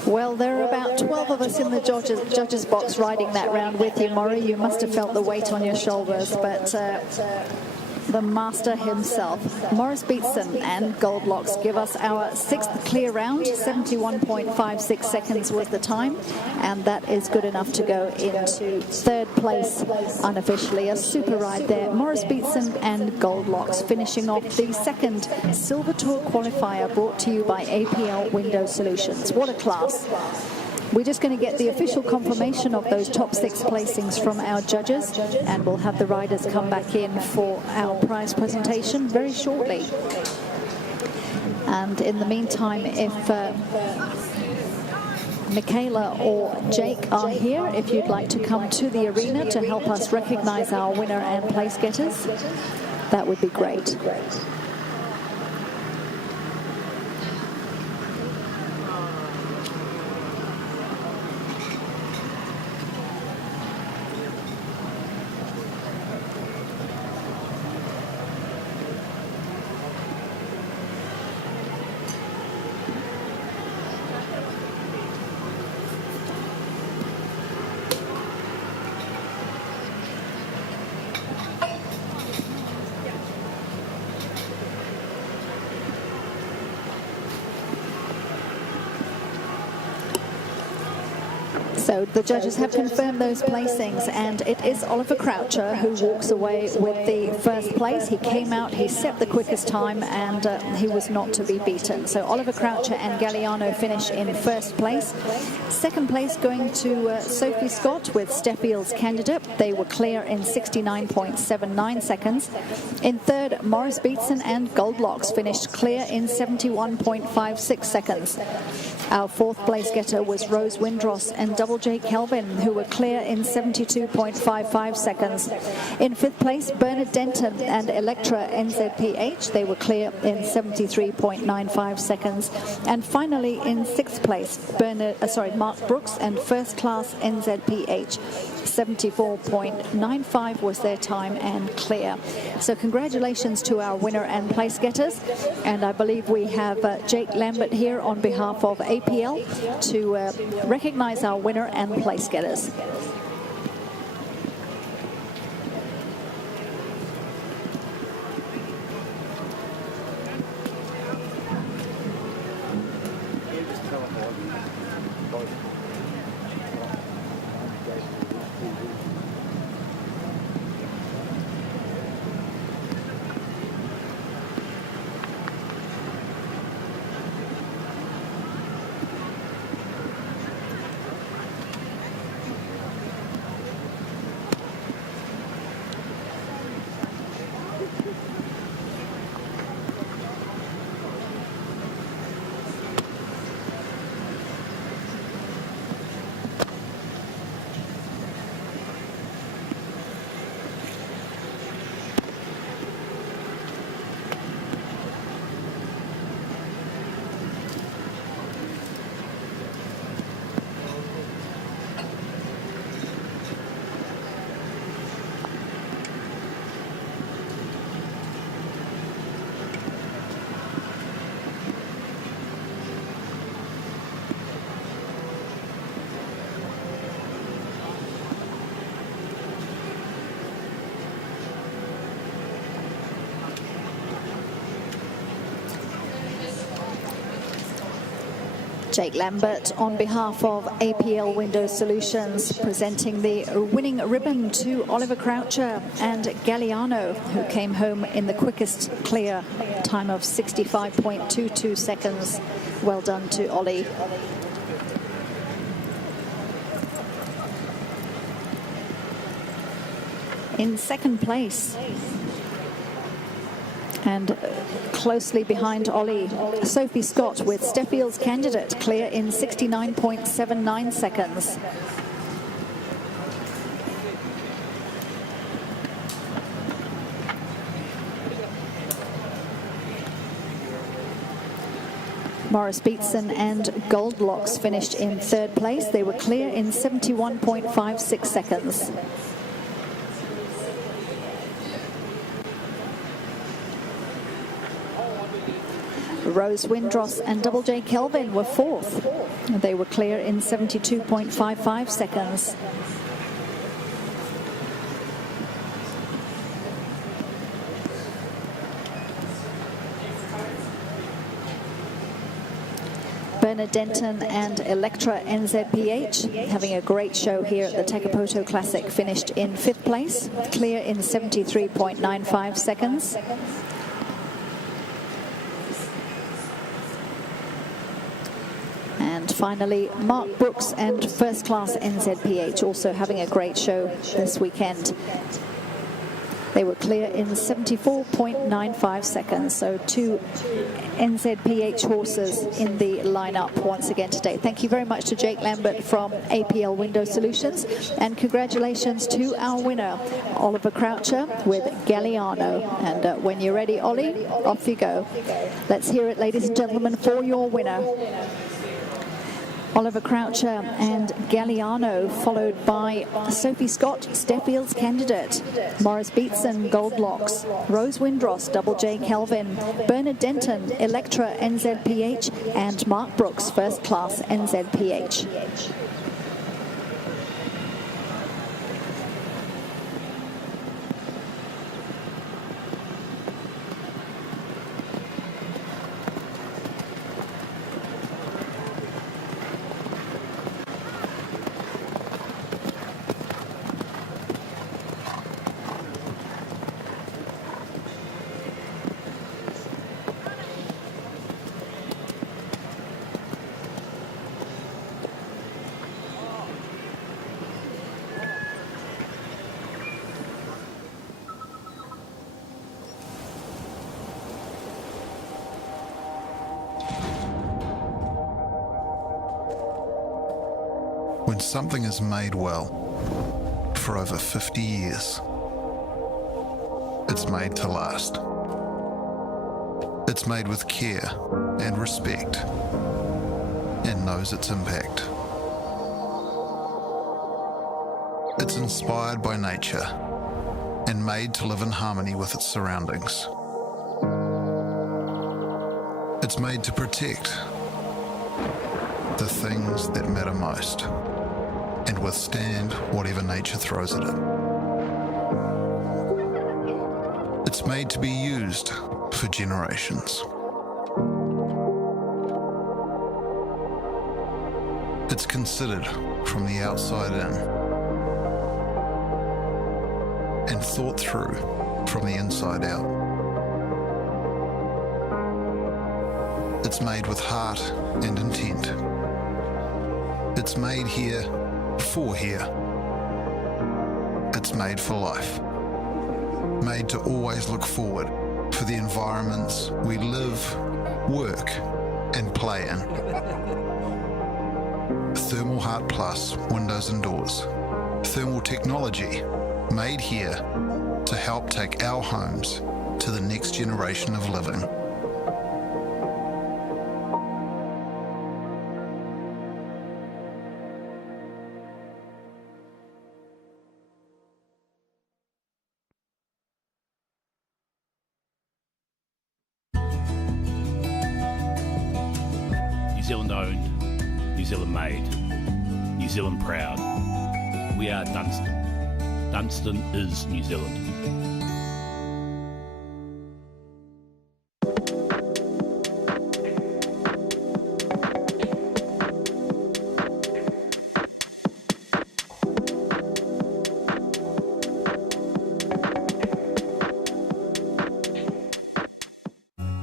Well, there are about 12 of us in the judges box riding that round with you, Maury. You must have felt the weight on your shoulders, but the master himself, Morris Beatson and Goldlocks, give us our 6th clear round. 71.56 seconds was the time, and that is good enough to go into 3rd place unofficially. A super ride there. Morris Beatson and Goldlocks finishing off the 2nd Silver Tour qualifier, brought to you by APL Window Solutions. What a class. We're just going to get the official confirmation of those top 6 placings from our judges, and we'll have the riders come back in for our prize presentation very shortly. And in the meantime, if Michaela or Jake are here, if you'd like to come to the arena to help us recognize our winner and place getters, that would be great. So the judges have confirmed those placings, and it is Oliver Croucher who walks away with the 1st place. He came out, he set the quickest time, and he was not to be beaten. So Oliver Croucher and Galliano finish in 1st place. 2nd place going to Sophie Scott with Steffield's Candidate. They were clear in 69.79 seconds. In 3rd, Morris Beatson and Goldlocks finished clear in 71.56 seconds. Our 4th place getter was Rose Windross and Double J Kelvin, who were clear in 72.55 seconds. In 5th place, Bernard Denton and Electra NZPH. They were clear in 73.95 seconds. And finally, in 6th place, Mark Brooks and First Class NZPH. 74.95 was their time and clear. So congratulations to our winner and place getters. And I believe we have Jake Lambert here on behalf of APL to recognize our winner and place getters. Jake Lambert on behalf of APL Window Solutions, presenting the winning ribbon to Oliver Croucher and Galliano, who came home in the quickest clear time of 65.22 seconds. Well done to Ollie. In second place, and closely behind Ollie, Sophie Scott with Steffield's Candidate, clear in 69.79 seconds. Morris Beatson and Goldlocks finished in third place. They were clear in 71.56 seconds. Rose Windross and Double J Kelvin were fourth. They were clear in 72.55 seconds. Bernard Denton and Electra NZPH having a great show here at the Takapoto Classic, finished in fifth place, clear in 73.95 seconds. And finally, Mark Brooks and First Class NZPH also having a great show this weekend. They were clear in 74.95 seconds. So two NZPH horses in the lineup once again today. Thank you very much to Jake Lambert from APL Window Solutions. And congratulations to our winner, Oliver Croucher with Galliano. And when you're ready, Ollie, off you go. Let's hear it, ladies and gentlemen, for your winner. Oliver Croucher and Galliano, followed by Sophie Scott, Steffield's Candidate, Morris Beatson, Goldlocks, Rose Windross, Double J Kelvin, Bernard Denton, Electra NZPH, and Mark Brooks, First Class NZPH. When something is made well for over 50 years, it's made to last. It's made with care and respect and knows its impact. It's inspired by nature and made to live in harmony with its surroundings. It's made to protect the things that matter most and withstand whatever nature throws at it. It's made to be used for generations. It's considered from the outside in and thought through from the inside out. It's made with heart and intent. It's made here for here. It's made for life. Made to always look forward for the environments we live, work, and play in. Thermal Heart Plus windows and doors. Thermal technology made here to help take our homes to the next generation of living. New Zealand owned, New Zealand made, New Zealand proud. We are Dunstan. Dunstan is New Zealand.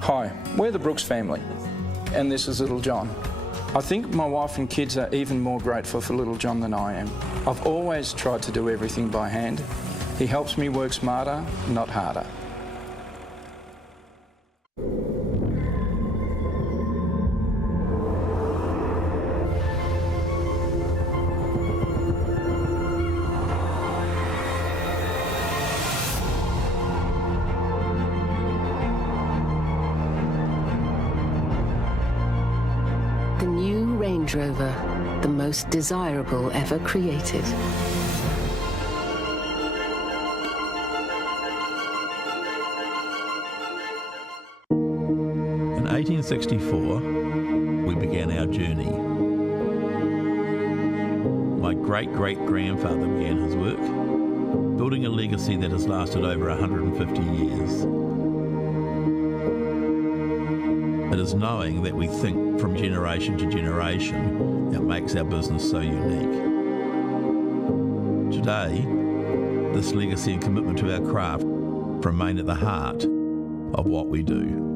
Hi, we're the Brooks family, and this is little John. I think my wife and kids are even more grateful for little John than I am. I've always tried to do everything by hand. He helps me work smarter, not harder. The new Range Rover, the most desirable ever created. In 1864, we began our journey. My great-great-grandfather began his work, building a legacy that has lasted over 150 years. It is knowing that we think from generation to generation that makes our business so unique. Today, this legacy and commitment to our craft remain at the heart of what we do.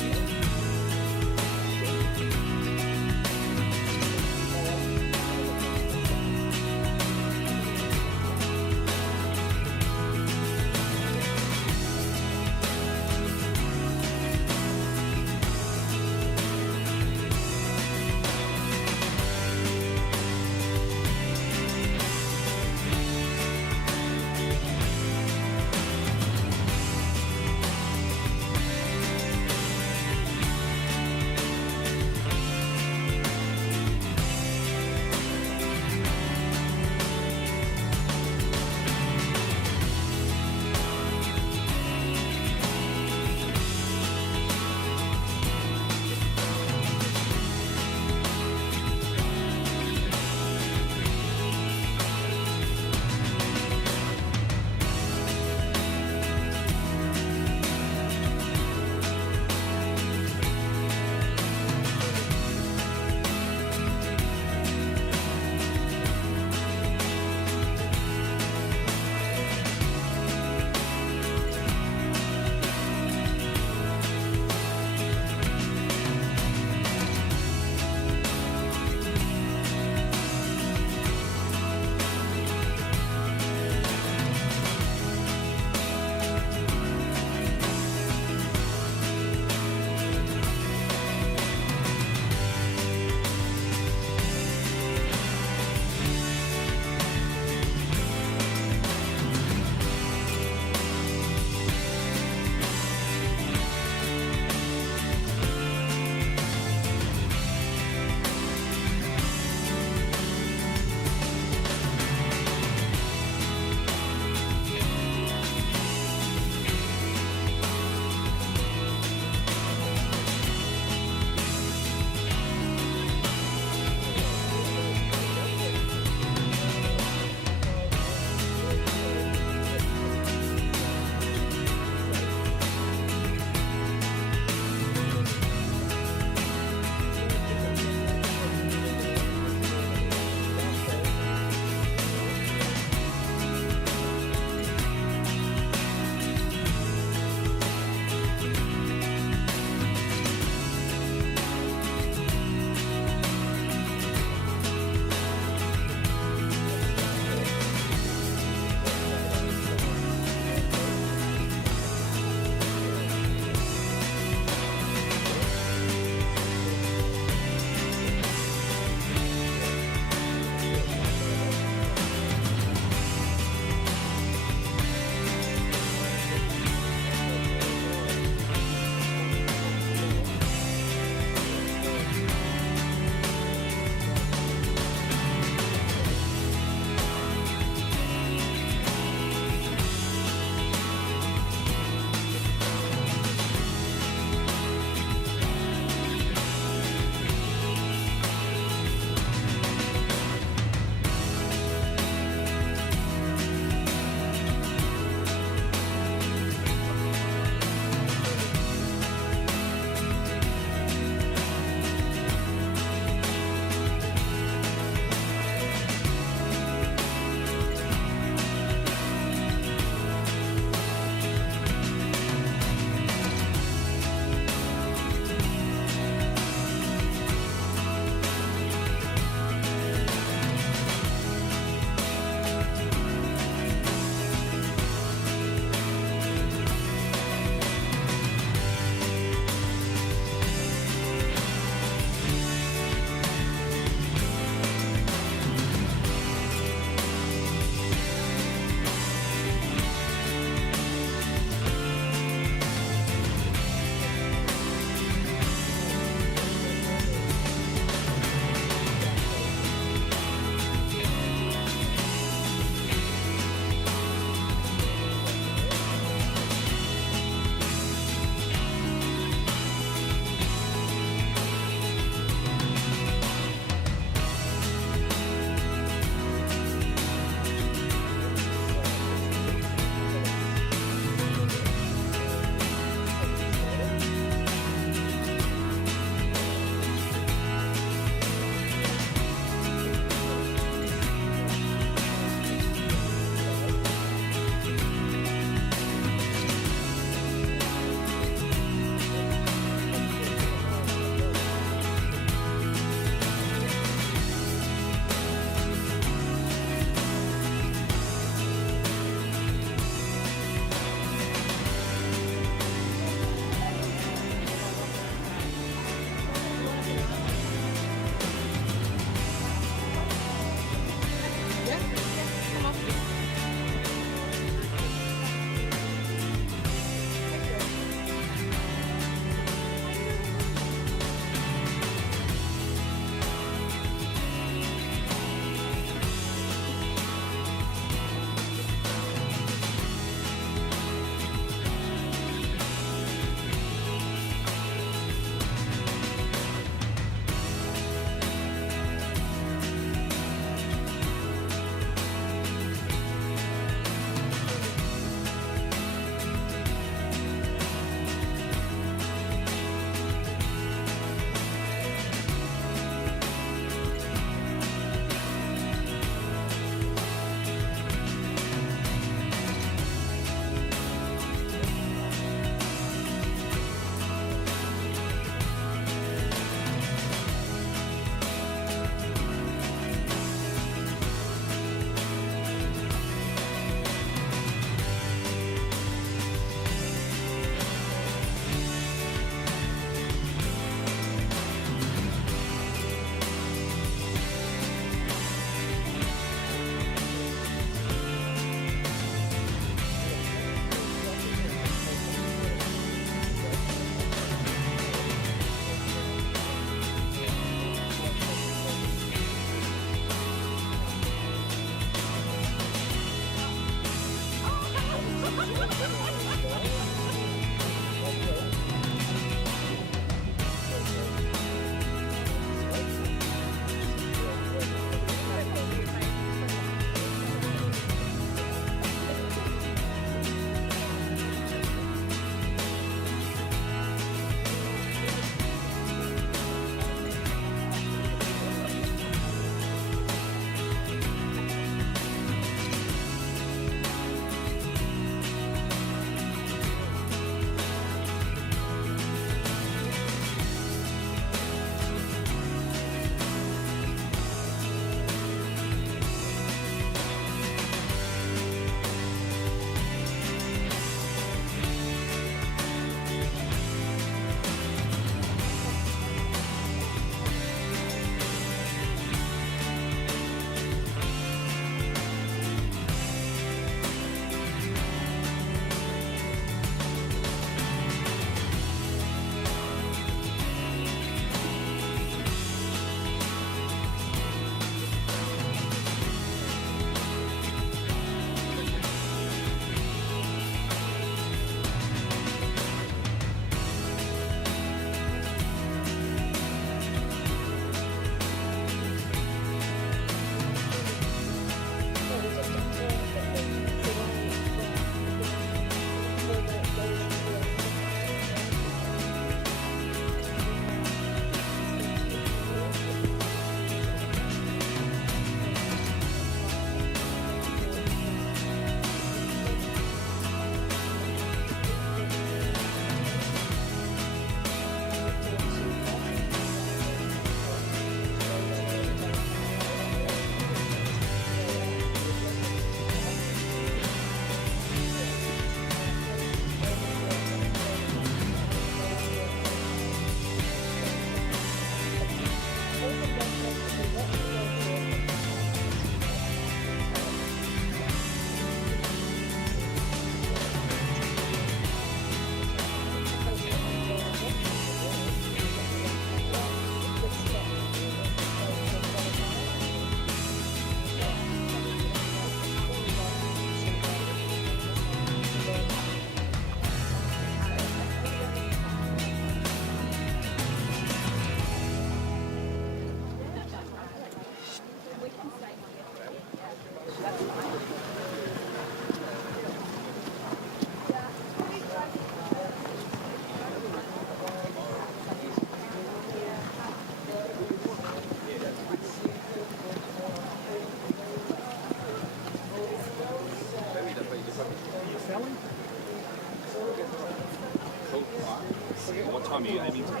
What time are you aiming to be?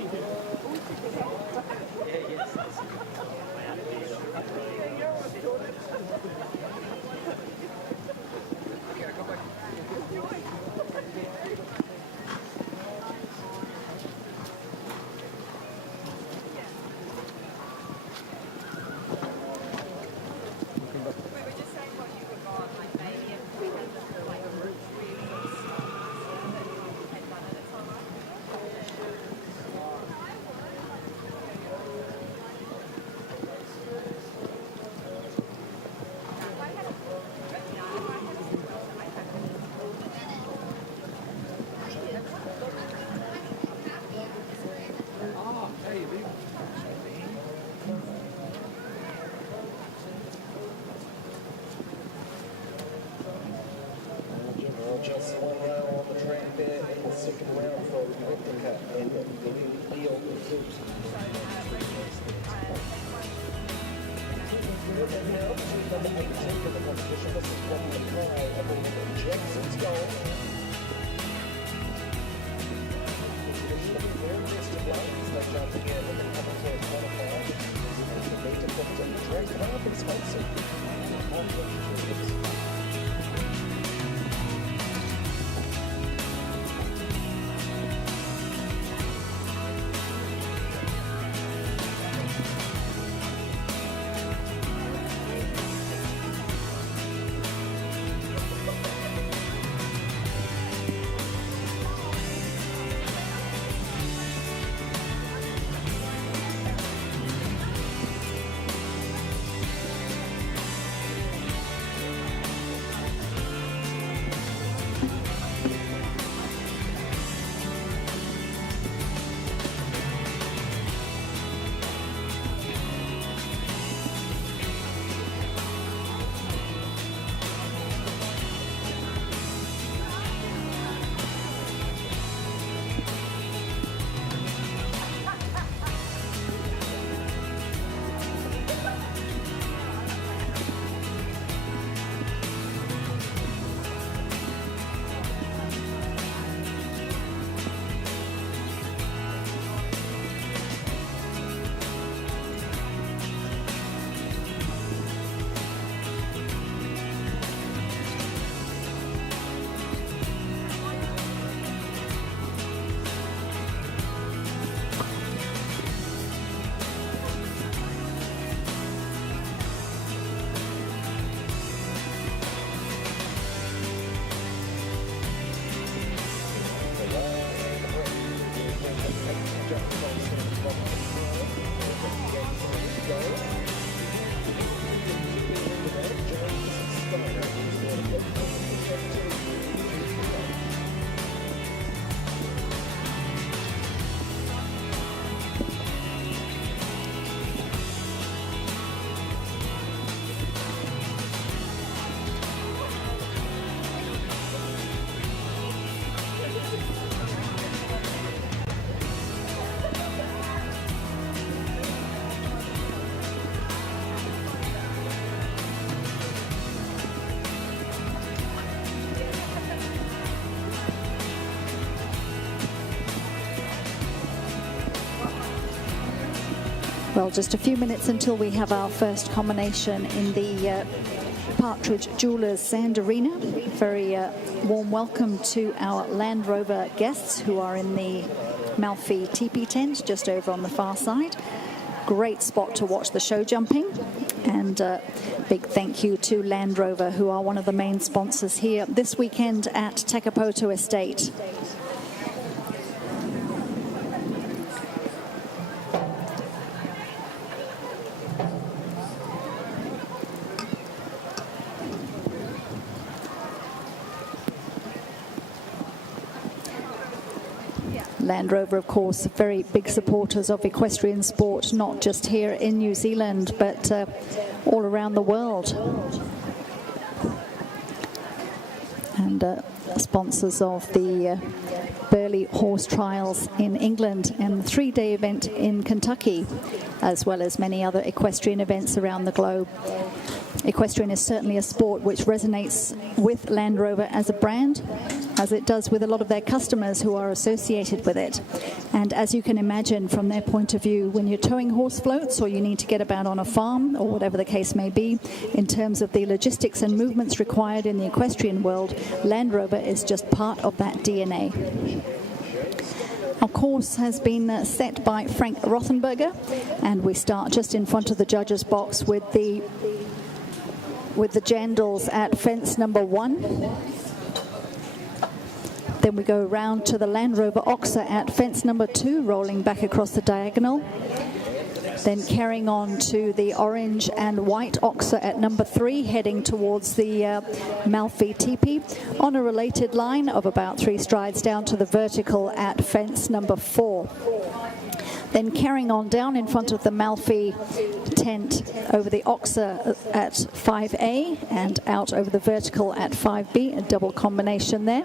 Just one round on the track there in the second round for Replica and Leon Phillips. And now to number 18 for the competition, this is qualifier of Jackson's goal. Looking very best of luck as they jump again with the Takapoto qualifier. And the lead to put on the track, and up it's Spencer. Well, just a few minutes until we have our first combination in the Partridge Jewelers Sand Arena. Very warm welcome to our Land Rover guests who are in the Malfi teepee tent just over on the far side. Great spot to watch the show jumping, and big thank you to Land Rover, who are one of the main sponsors here this weekend at Takapoto Estate. Land Rover, of course, very big supporters of equestrian sport, not just here in New Zealand, but all around the world. And sponsors of the Burley Horse Trials in England and the three-day event in Kentucky, as well as many other equestrian events around the globe. Equestrian is certainly a sport which resonates with Land Rover as a brand, as it does with a lot of their customers who are associated with it. And as you can imagine, from their point of view, when you're towing horse floats or you need to get about on a farm or whatever the case may be, in terms of the logistics and movements required in the equestrian world, Land Rover is just part of that DNA. Our course has been set by Frank Rothenberger, and we start just in front of the judges' box with the jandals at fence number 1. Then we go round to the Land Rover Oxer at fence number 2, rolling back across the diagonal. Then carrying on to the orange and white Oxer at number 3, heading towards the Malfi teepee on a related line of about 3 strides down to the vertical at fence number 4. Then carrying on down in front of the Malfi tent over the Oxer at 5A and out over the vertical at 5B, a double combination there.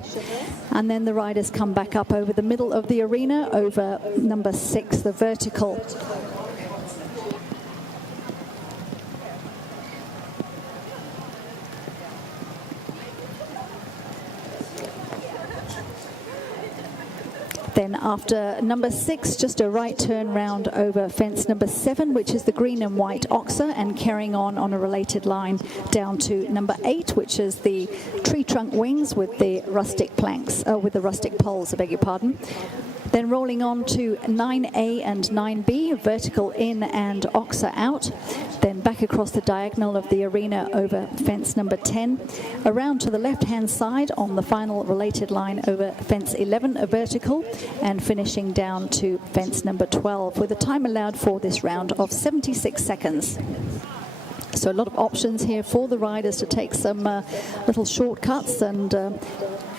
And then the riders come back up over the middle of the arena over number 6, the vertical. Then after number 6, just a right turn round over fence number 7, which is the green and white Oxer, and carrying on a related line down to number 8, which is the tree trunk wings with the rustic planks, with the rustic poles, I beg your pardon. Then rolling on to 9A and 9B, vertical in and Oxer out. Then back across the diagonal of the arena over fence number 10. Around to the left-hand side on the final related line over fence 11, a vertical. And finishing down to fence number 12 with a time allowed for this round of 76 seconds. So a lot of options here for the riders to take some little shortcuts and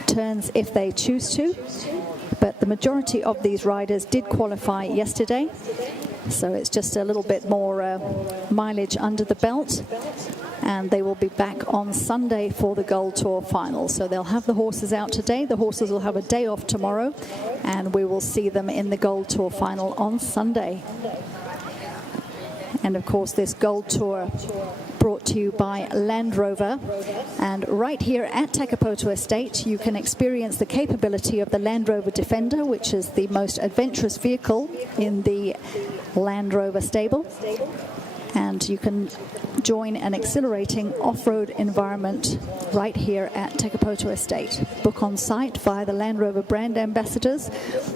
turns if they choose to. But the majority of these riders did qualify yesterday, so it's just a little bit more mileage under the belt, and they will be back on Sunday for the Gold Tour final. So they'll have the horses out today, the horses will have a day off tomorrow, and we will see them in the Gold Tour final on Sunday. And of course this Gold Tour brought to you by Land Rover, and right here at Takapoto Estate you can experience the capability of the Land Rover Defender, which is the most adventurous vehicle in the Land Rover stable, and you can join an exhilarating off-road environment right here at Takapoto Estate. Book on site via the Land Rover brand ambassadors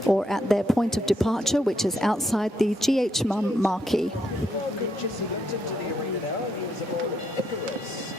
or at their point of departure, which is outside the GH Mum marquee. Jesse looked into the arena now and he was aboard Icarus.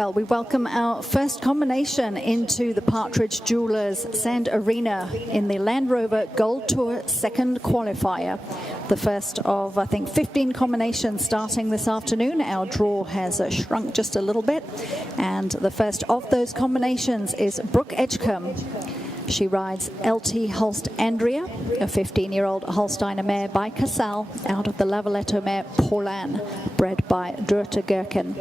Well, we welcome our first combination into the Partridge Jewelers Sand Arena in the Land Rover Gold Tour second qualifier. The first of, I think, 15 combinations starting this afternoon. Our draw has shrunk just a little bit. And the first of those combinations is Brooke Edgecombe. She rides LT Holst Andrea, a 15-year-old Holsteiner mare by Casal, out of the Lavoletto mare Paulan, bred by Durte Gerken.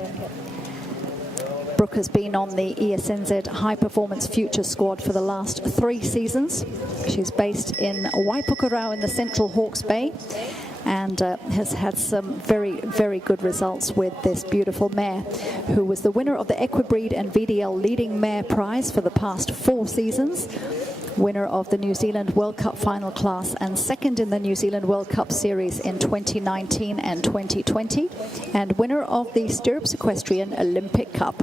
Brooke has been on the ESNZ High Performance Future squad for the last 3 seasons. She's based in Waipukurau in the Central Hawke's Bay and has had some very, very good results with this beautiful mare, who was the winner of the Equibreed and VDL Leading Mare Prize for the past 4 seasons, winner of the New Zealand World Cup final class and second in the New Zealand World Cup Series in 2019 and 2020, and winner of the Stirrups Equestrian Olympic Cup.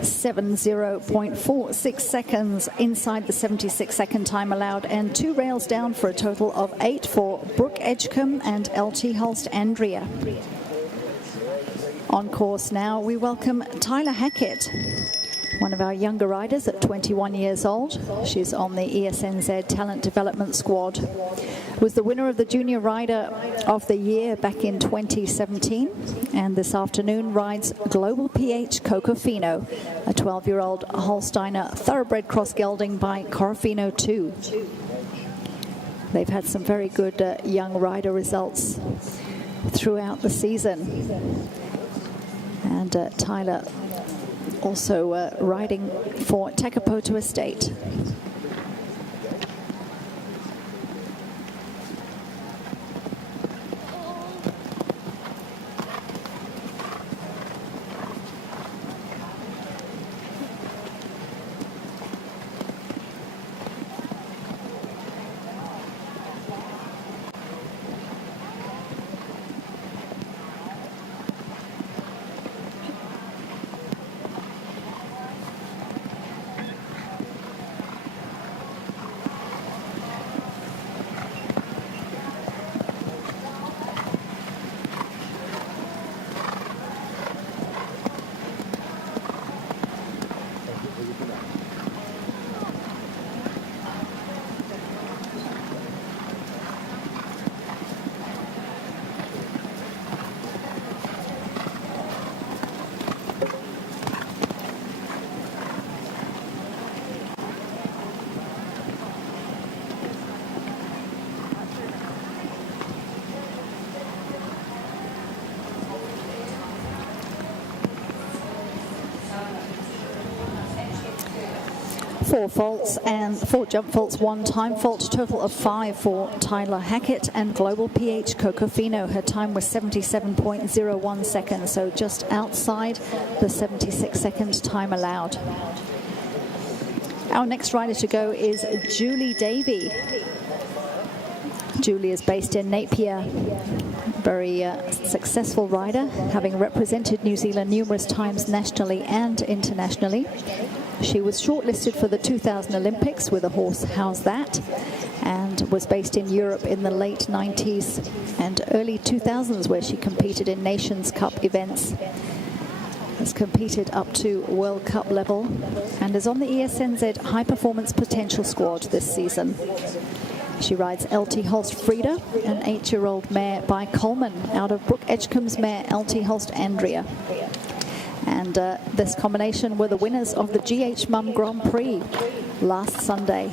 .46 seconds inside the 76-second time allowed, and 2 rails down for a total of 8 for Brooke Edgecombe and LT Holst Andrea. On course now, we welcome Tyler Hackett, one of our younger riders at 21 years old. She's on the ESNZ Talent Development Squad. Was the winner of the Junior Rider of the Year back in 2017, and this afternoon rides Global PH Cocofino, a 12-year-old Holsteiner thoroughbred cross gelding by Corofino 2. They've had some very good young rider results throughout the season. And Tyler also riding for Takapoto Estate. Four faults and 4 jump faults, 1 time fault, total of 5 for Tyler Hackett and Global PH Cocofino. Her time was 77.01 seconds, so just outside the 76-second time allowed. Our next rider to go is Julie Davey. Julie is based in Napier Very successful rider, having represented New Zealand numerous times nationally and internationally. She was shortlisted for the 2000 Olympics with a horse How's That, and was based in Europe in the late 90s and early 2000s, where she competed in Nations Cup events. Has competed up to World Cup level and is on the ESNZ High Performance Potential squad this season. She rides LT Holst Frida, an 8-year-old mare by Coleman, out of Brooke Edgecombe's mare LT Holst Andrea. And this combination were the winners of the GH Mum Grand Prix last Sunday.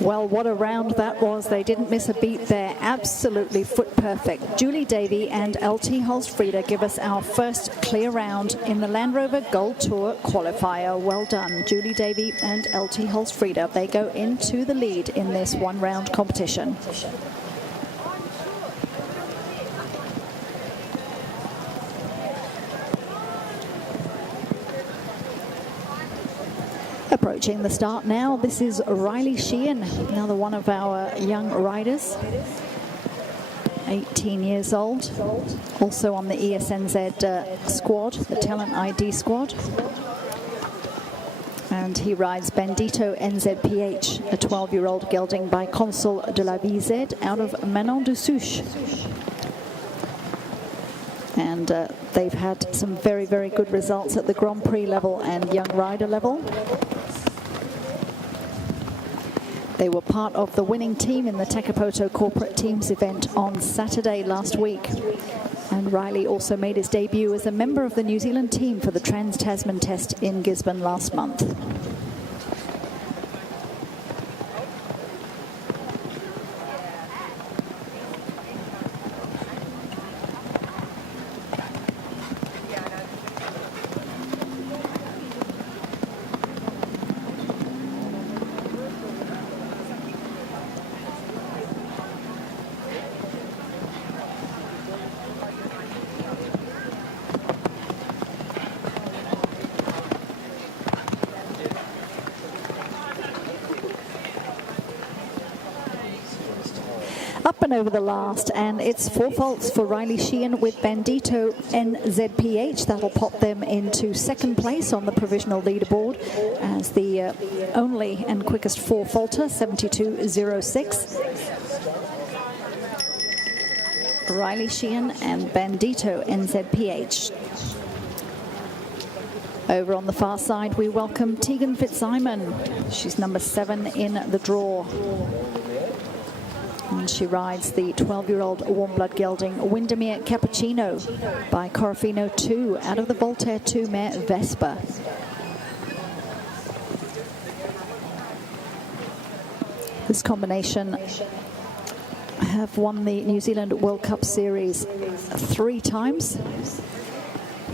Well, what a round that was. They didn't miss a beat there. Absolutely foot perfect. Julie Davey and LT Holst Frida give us our first clear round in the Land Rover Gold Tour qualifier. Well done, Julie Davey and LT Holst Frida. They go into the lead in this one-round competition. Approaching the start now, this is Riley Sheehan, another one of our young riders, 18 years old, also on the ESNZ squad, the Talent ID squad. And he rides Bandito NZPH, a 12-year-old gelding by Consul de la VZ out of Manon du Souche. And they've had some very, very good results at the Grand Prix level and young rider level. They were part of the winning team in the Takapoto Corporate Teams event on Saturday last week. And Riley also made his debut as a member of the New Zealand team for the Trans-Tasman Test in Gisborne last month. Up and over the last, and it's 4 faults for Riley Sheehan with Bandito NZPH. That'll pop them into second place on the provisional leaderboard as the only and quickest 4-faulter, 72.06. Riley Sheehan and Bandito NZPH. Over on the far side, we welcome Tegan Fitzsimon. She's number 7 in the draw. And she rides the 12-year-old warm blood gelding Windermere Cappuccino by Corofino 2 out of the Voltaire 2 mare Vespa. This combination have won the New Zealand World Cup Series 3 times.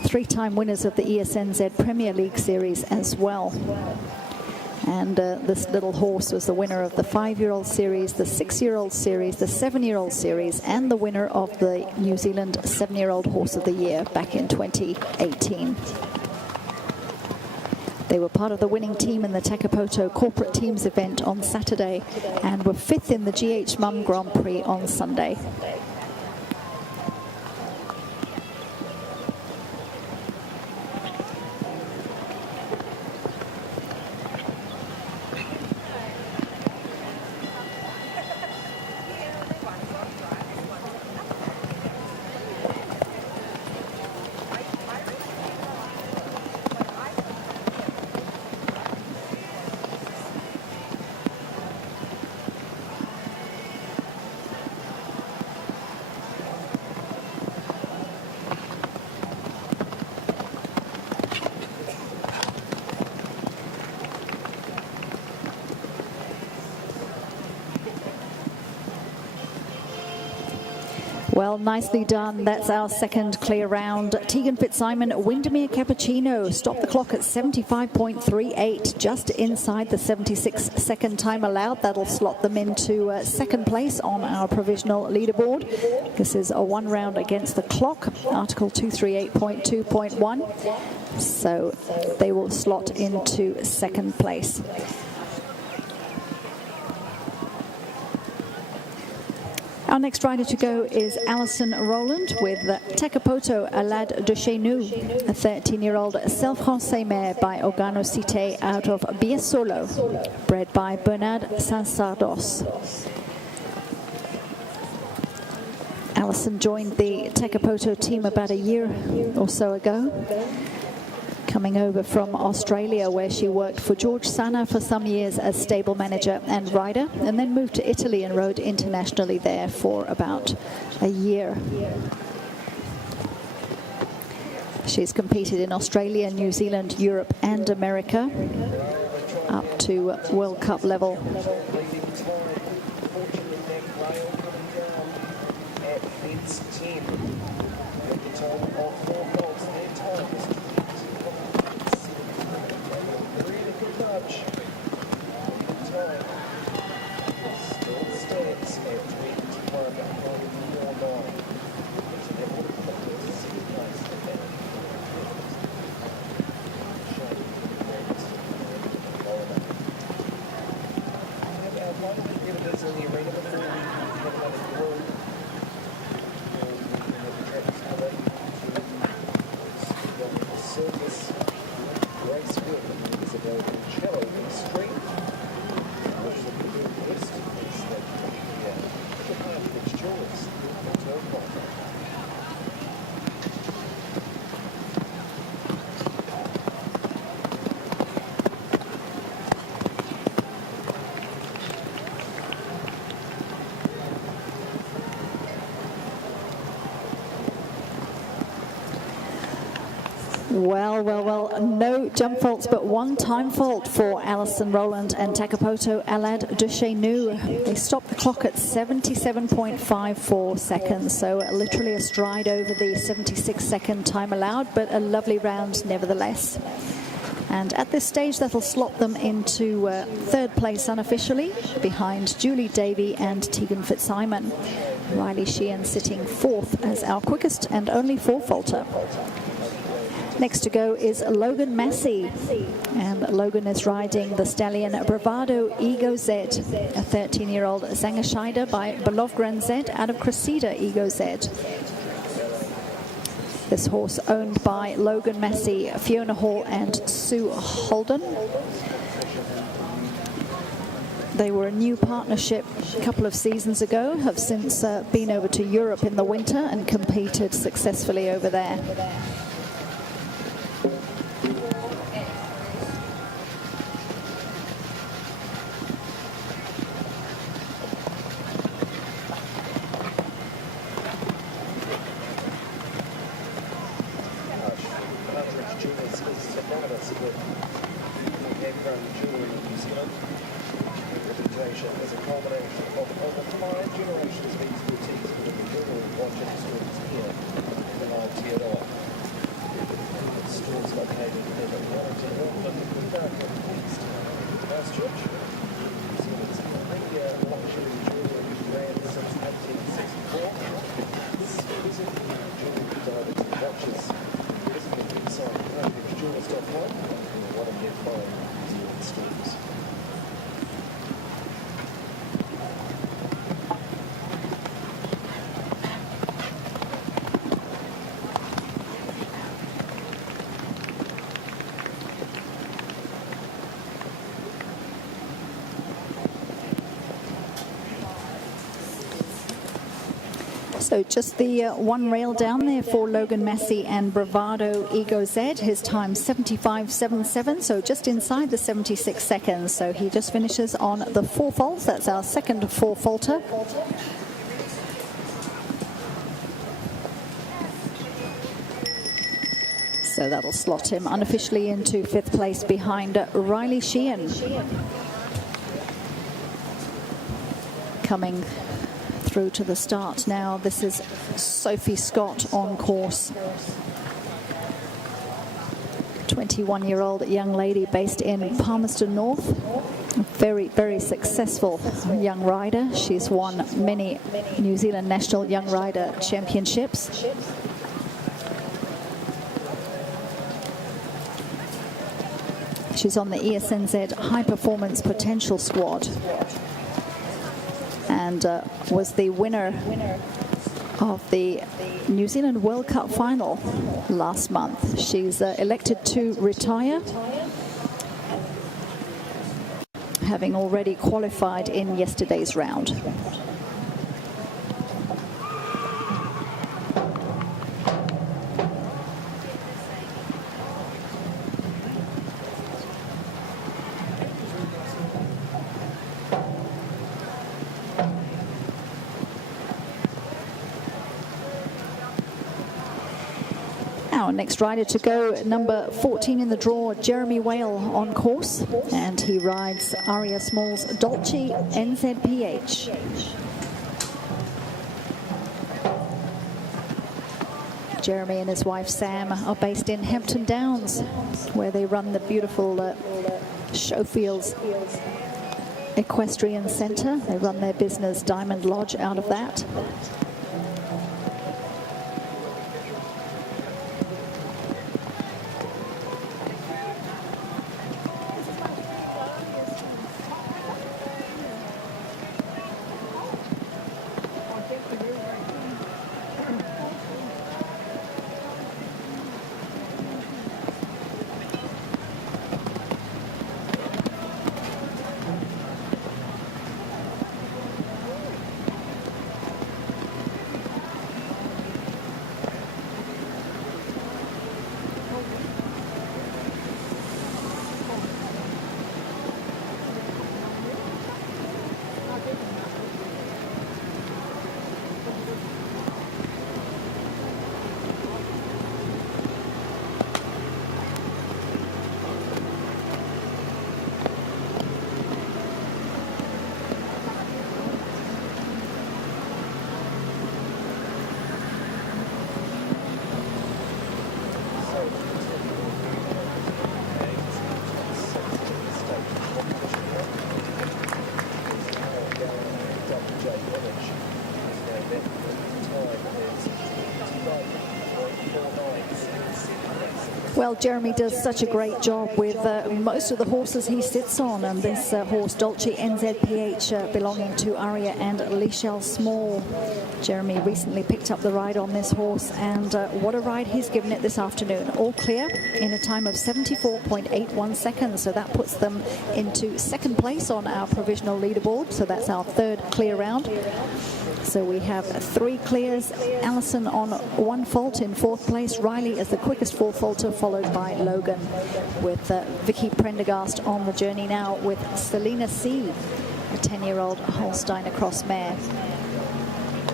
3-time winners of the ESNZ Premier League Series as well. And this little horse was the winner of the 5-year-old series, the 6-year-old series, the 7-year-old series, and the winner of the New Zealand 7-year-old Horse of the Year back in 2018. They were part of the winning team in the Takapoto Corporate Teams event on Saturday and were 5th in the GH Mum Grand Prix on Sunday. nicely done. That's our second clear round. Tegan Fitzsimon, Windermere Cappuccino stopped the clock at 75.38, just inside the 76-second time allowed. That'll slot them into second place on our provisional leaderboard. This is a one round against the clock, Article 238.2.1. So they will slot into second place. Our next rider to go is Alison Rowland with Takapoto Alad de Chez Nous, a 13-year-old self-français mare by Organo Cité out of Biesolo, bred by Bernard Saint-Sardos. Alison joined the Takapoto team about a year or so ago, coming over from Australia, where she worked for George Sana for some years as stable manager and rider, and then moved to Italy and rode internationally there for about a year. She's competed in Australia, New Zealand, Europe and America up to World Cup level. Well, no jump faults, but one time fault for Alison Rowland and Takapoto Alad de Chez Nous. They stopped the clock at 77.54 seconds, so literally a stride over the 76-second time allowed, but a lovely round nevertheless. And at this stage, that'll slot them into third place unofficially, behind Julie Davey and Tegan Fitzsimon. Riley Sheehan sitting fourth as our quickest and only four-faulter. Next to go is Logan Massey, and Logan is riding the stallion Bravado Ego Z, a 13-year-old Zangerscheide by Belovgren Z out of Cressida Ego Z. This horse owned by Logan Massey, Fiona Hall and Sue Holden. They were a new partnership a couple of seasons ago, have since been over to Europe in the winter and competed successfully over there. So just the one rail down there for Logan Massey and Bravado Ego Z. His time 75.77, so just inside the 76 seconds. So he just finishes on the four faults. That's our second four faulter. So that'll slot him unofficially into fifth place behind Riley Sheehan. Coming through to the start now. This is Sophie Scott on course. 21-year-old young lady based in Palmerston North. Very, very successful young rider. She's won many New Zealand National Young Rider Championships. She's on the ESNZ High Performance Potential Squad and was the winner of the New Zealand World Cup final last month. She's elected to retire, having already qualified in yesterday's round. Our next rider to go, number 14 in the draw, Jeremy Whale on course, and he rides Aria Small's Dolce NZPH. Jeremy and his wife Sam are based in Hampton Downs, where they run the beautiful Showfields Equestrian Centre. They run their business Diamond Lodge out of that. Well, Jeremy does such a great job with most of the horses he sits on, and this horse Dolce NZPH belonging to Aria and Lichelle Small. Jeremy recently picked up the ride on this horse, and what a ride he's given it this afternoon. All clear in a time of 74.81 seconds, so that puts them into second place on our provisional leaderboard. So that's our third clear round. So we have 3 clears. Allison on 1 fault in 4th place. Riley is the quickest 4 faulter, followed by Logan, with Vicky Prendergast on the journey now with Selena C, a 10-year-old Holstein Across mare.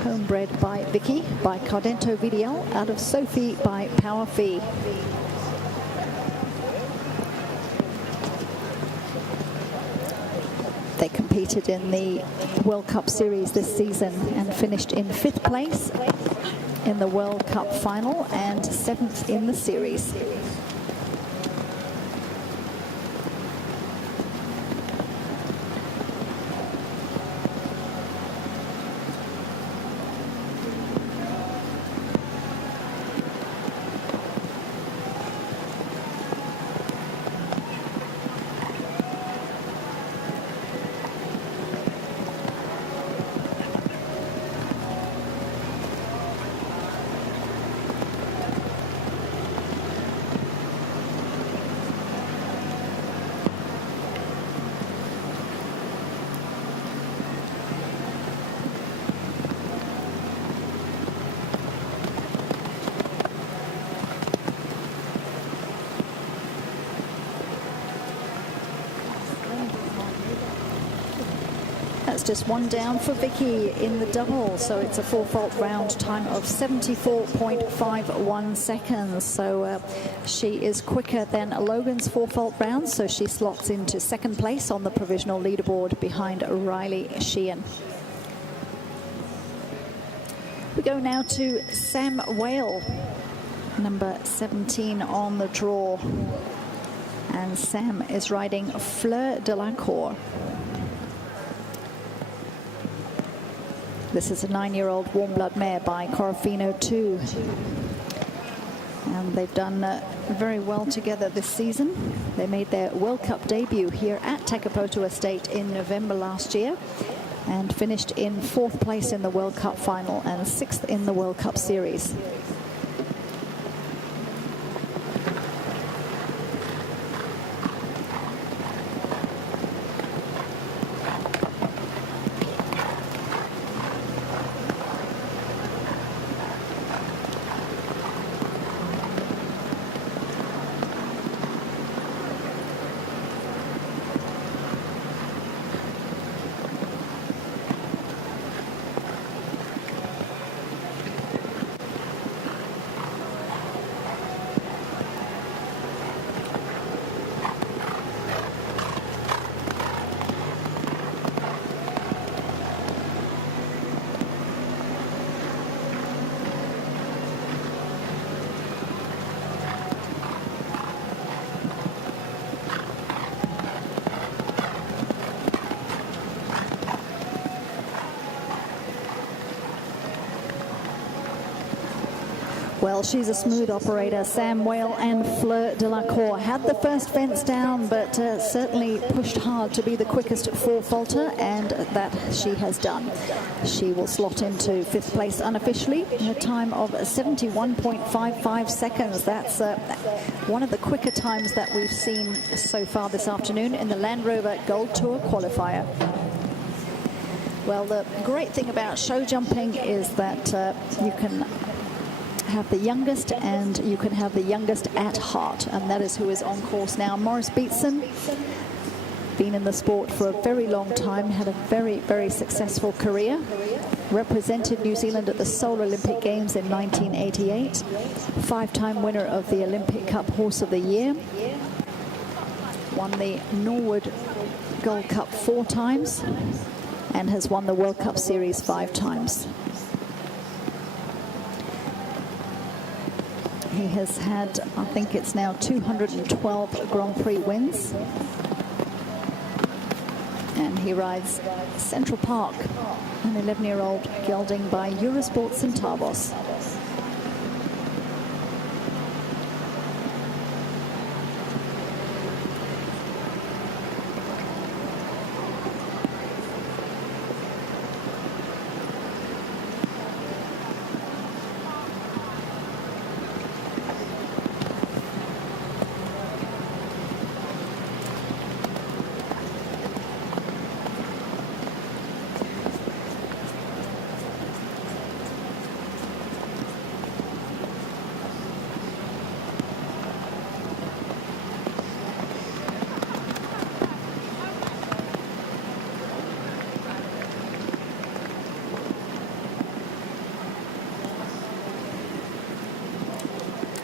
Homebred by Vicky, by Cardento VDL, out of Sophie by Power Fee. They competed in the World Cup Series this season and finished in 5th place in the World Cup final and 7th in the series. Just one down for Vicky in the double, so it's a 4-fault round time of 74.51 seconds. So she is quicker than Logan's 4-fault round, so she slots into second place on the provisional leaderboard behind Riley Sheehan. We go now to Sam Whale, number 17 on the draw. And Sam is riding Fleur de la Cour. This is a 9-year-old warm blood mare by Corofino 2. And they've done very well together this season. They made their World Cup debut here at Takapoto Estate in November last year and finished in 4th place in the World Cup final and 6th in the World Cup series. Well, she's a smooth operator. Sam Whale and Fleur de la Cour had the first fence down, but certainly pushed hard to be the quickest four-faulter, and that she has done. She will slot into 5th place unofficially in a time of 71.55 seconds. That's one of the quicker times that we've seen so far this afternoon in the Land Rover Gold Tour qualifier. Well, the great thing about show jumping is that you can have the youngest and you can have the youngest at heart, and that is who is on course now. Maurice Beetson, been in the sport for a very long time, had a very, very successful career, represented New Zealand at the Seoul Olympic Games in 1988, 5-time winner of the Olympic Cup Horse of the Year, won the Norwood Gold Cup 4 times and has won the World Cup Series 5 times. He has had, I think it's now 212 Grand Prix wins. And he rides Central Park, an 11-year-old gelding by Eurosport Centavos.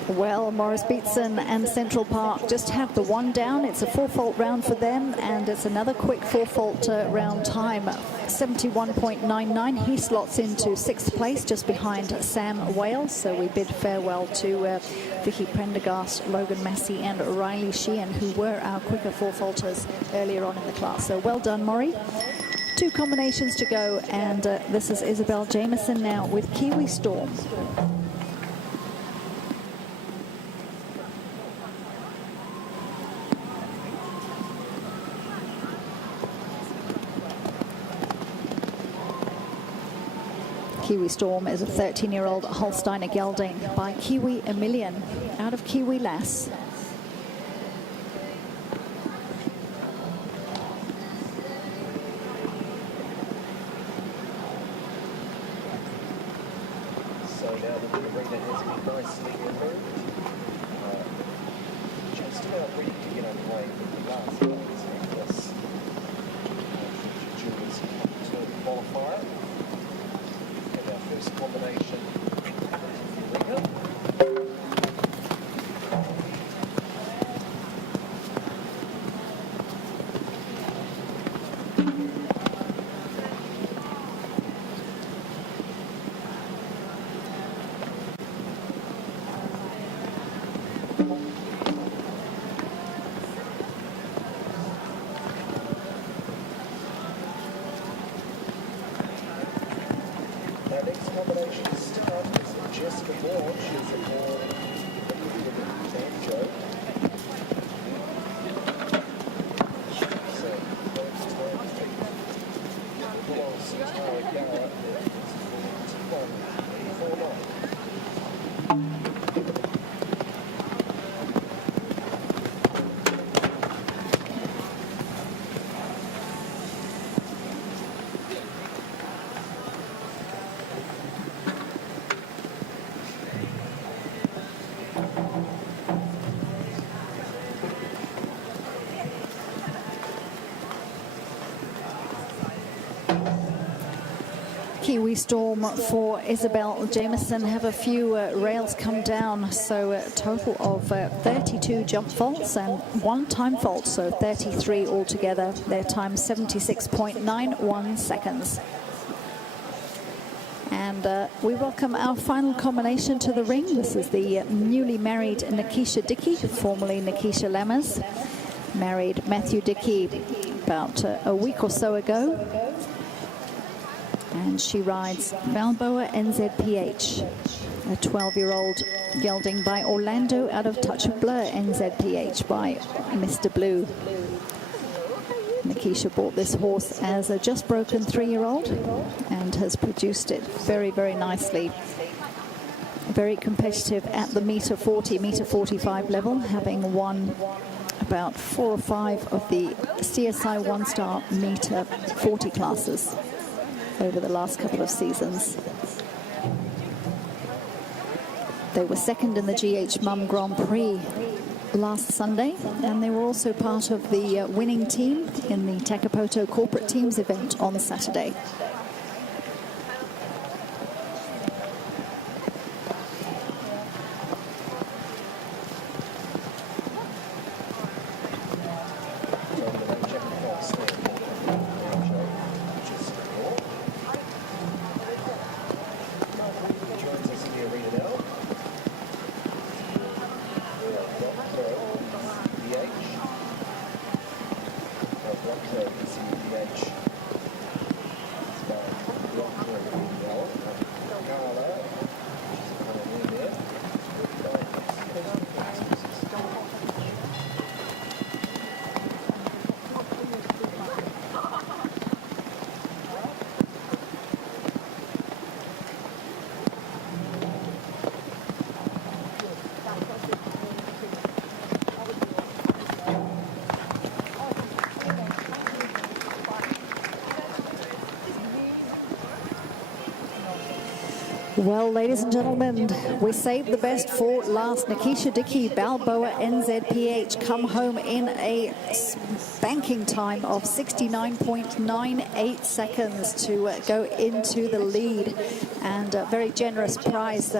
Well, Maurice Beetson and Central Park just have the one down. It's a 4-fault round for them, and it's another quick 4-fault round time, 71.99. He slots into 6th place, just behind Sam Whale. So we bid farewell to Vicky Prendergast, Logan Massey, and Riley Sheehan, who were our quicker 4-faulters earlier on in the class. So well done, Maury. 2 combinations to go, and this is Isabel Jameson now with Kiwi Storm. Kiwi Storm is a 13-year-old Holsteiner gelding by Kiwi Emilian out of Kiwi Lass. So now the arena has been nicely removed. Just about ready to get underway with the last phase of this Jules Tour qualifier. And our first combination into the arena. Kiwi Storm for Isabel Jameson have a few rails come down, so a total of 32 jump faults and 1 time fault, so 33 altogether. Their time 76.91 seconds. And we welcome our final combination to the ring. This is the newly married Nikisha Dickey, formerly Nikisha Lammers. Married Matthew Dickey about a week or so ago. And she rides Balboa NZPH, a 12-year-old gelding by Orlando out of Touch of Blur NZPH by Mr. Blue. Nikisha bought this horse as a just broken 3-year-old and has produced it very, very nicely. Very competitive at the metre 40, metre 45 level, having won about 4 or 5 of the CSI 1-star metre 40 classes over the last couple of seasons. They were second in the GH Mum Grand Prix last Sunday, and they were also part of the winning team in the Takapoto Corporate Teams event on Saturday. Well, ladies and gentlemen, we saved the best for last. Nikisha Dickey, Balboa NZPH, come home in a spanking time of 69.98 seconds to go into the lead. And a very generous prize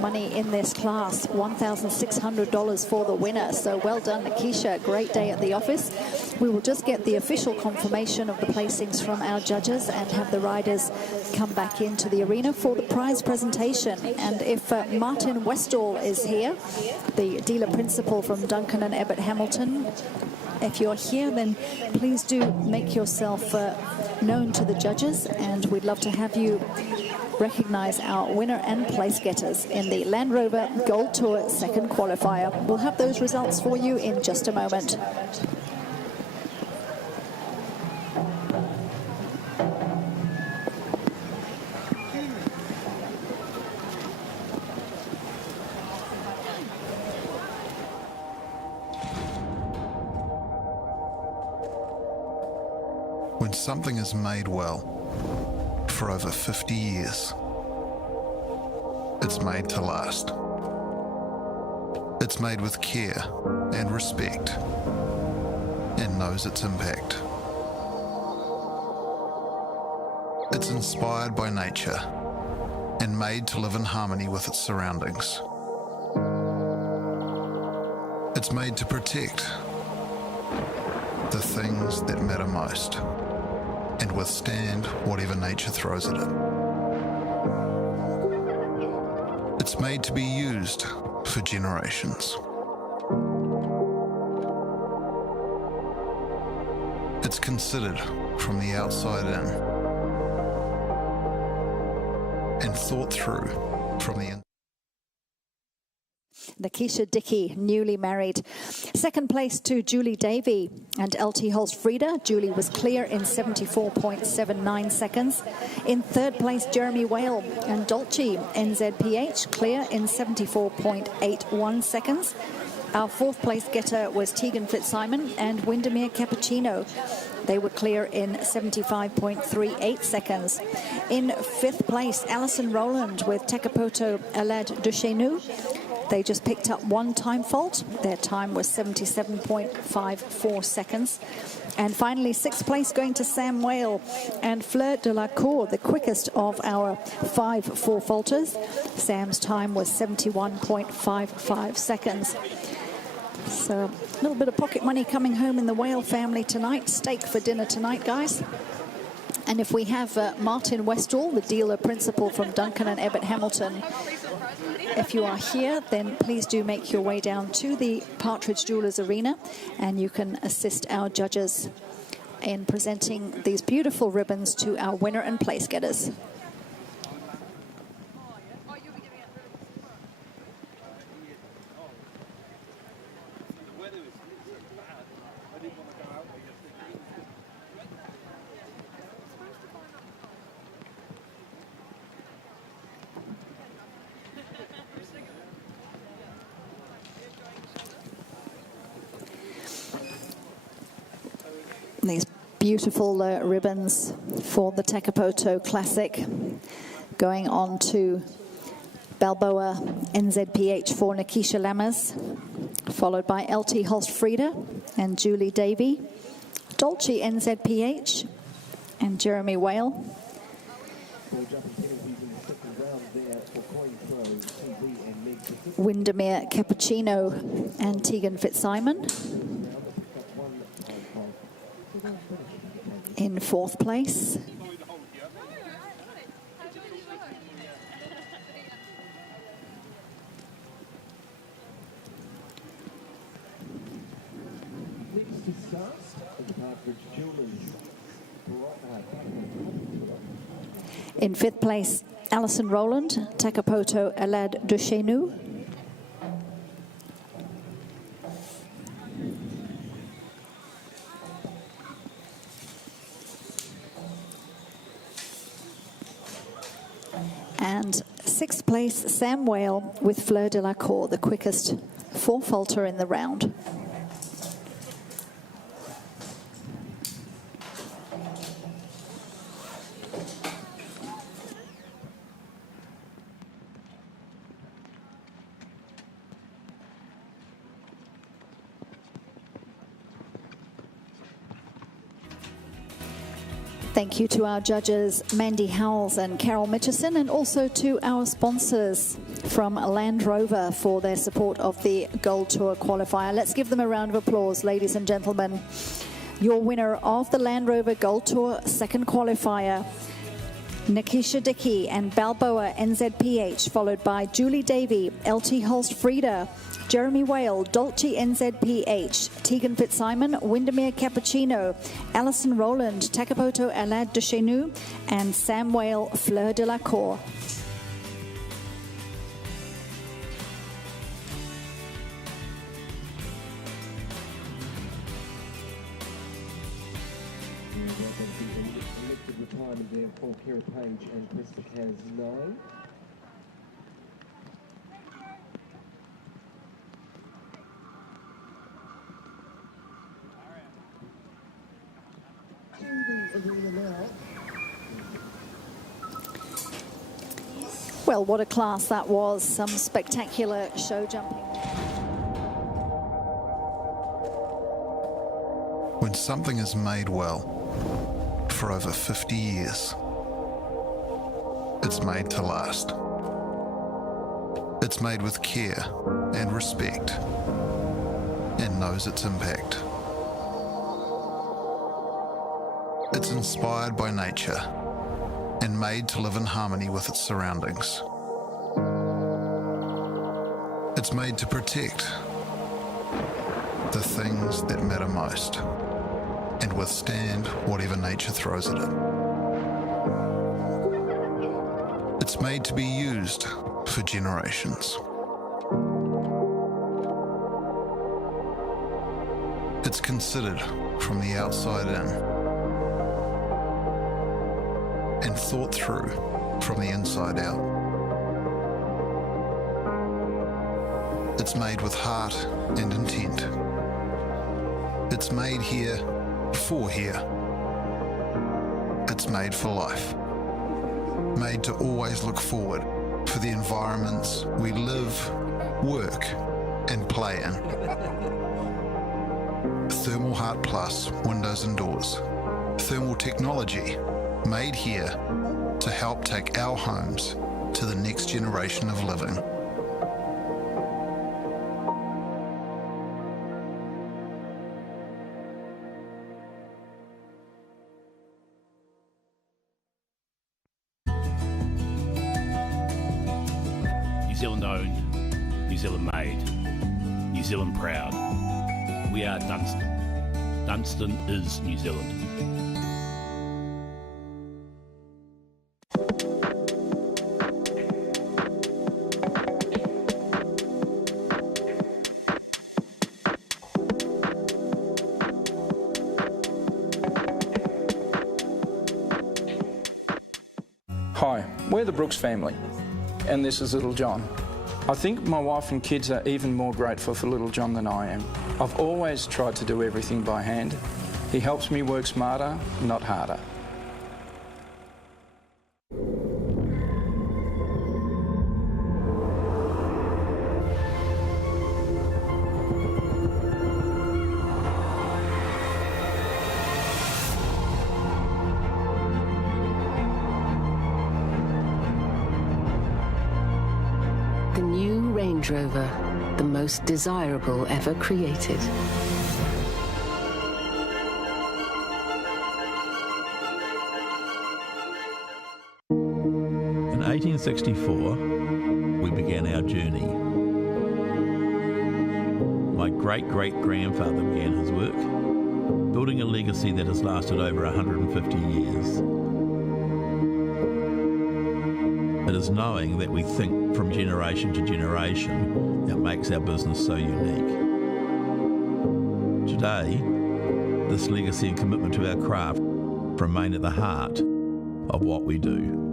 money in this class, $1,600 for the winner. So well done, Nikisha. Great day at the office. We will just get the official confirmation of the placings from our judges and have the riders come back into the arena for the prize presentation. And if Martin Westall is here, the dealer principal from Duncan and Ebbett Hamilton, if you're here, then please do make yourself known to the judges, and we'd love to have you recognize our winner and place getters in the Land Rover Gold Tour second qualifier. We'll have those results for you in just a moment. When something is made well for over 50 years, it's made to last. It's made with care and respect and knows its impact. It's inspired by nature and made to live in harmony with its surroundings. It's made to protect the things that matter most and withstand whatever nature throws at it. It's made to be used for generations. It's considered from the outside in and thought through from the inside. Nikisha Dickey, newly married. Second place to Julie Davey and LT Holst Frieda. Julie was clear in 74.79 seconds. In third place, Jeremy Whale and Dolce NZPH, clear in 74.81 seconds. Our fourth place getter was Tegan Fitzsimon and Windermere Cappuccino. They were clear in 75.38 seconds. In fifth place, Alison Rowland with Takapoto Alad Duchesneau. They just picked up one time fault. Their time was 77.54 seconds. And finally, 6th place going to Sam Whale and Fleur de la Cour, the quickest of our 5 four-faulters. Sam's time was 71.55 seconds. So a little bit of pocket money coming home in the Whale family tonight. Steak for dinner tonight, guys. And if we have Martin Westall, the dealer principal from Duncan and Ebbett Hamilton, if you are here, then please do make your way down to the Partridge Jewelers Arena and you can assist our judges in presenting these beautiful ribbons to our winner and place getters. These beautiful ribbons for the Takapoto Classic going on to Balboa NZPH for Nikisha Lammers, followed by LT Holst-Frieda and Julie Davey, Dolce NZPH and Jeremy Whale. Windermere Cappuccino and Tegan Fitzsimon. In 4th place. In 5th place, Alison Rowland, Takapoto Alad de Chez Nous. And 6th place, Sam Whale with Fleur de la Cour, the quickest four-faulter in the round. Thank you to our judges, Mandy Howells and Carol Mitchison, and also to our sponsors from Land Rover for their support of the Gold Tour qualifier. Let's give them a round of applause, ladies and gentlemen. Your winner of the Land Rover Gold Tour second qualifier, Nikisha Dickey and Balboa NZPH, followed by Julie Davey, LT Holst-Frieda, Jeremy Whale, Dolce NZPH, Tegan Fitzsimon, Windermere Cappuccino, Alison Rowland, Takapoto Alad de Chez Nous, and Sam Whale, Fleur de la Cour. Retirement there for Kira Page and Krista Kaz 9. Well, what a class that was. Some spectacular show jumping. When something is made well for over 50 years, it's made to last. It's made with care and respect and knows its impact. It's inspired by nature and made to live in harmony with its surroundings. It's made to protect the things that matter most and withstand whatever nature throws at it. It's made to be used for generations. It's considered from the outside in and thought through from the inside out. It's made with heart and intent. It's made here for here. It's made for life. Made to always look forward for the environments we live, work and play in. Thermal Heart Plus windows and doors. Thermal technology made here to help take our homes to the next generation of living. New Zealand owned, New Zealand made, New Zealand proud. We are Dunstan. Dunstan is New Zealand. Hi, we're the Brooks family, and this is little John. I think my wife and kids are even more grateful for little John than I am. I've always tried to do everything by hand. He helps me work smarter, not harder. The new Range Rover, the most desirable ever created. In 1864, we began our journey. My great-great-grandfather began his work, building a legacy that has lasted over 150 years. It is knowing that we think from generation to generation that makes our business so unique. Today, this legacy and commitment to our craft remain at the heart of what we do.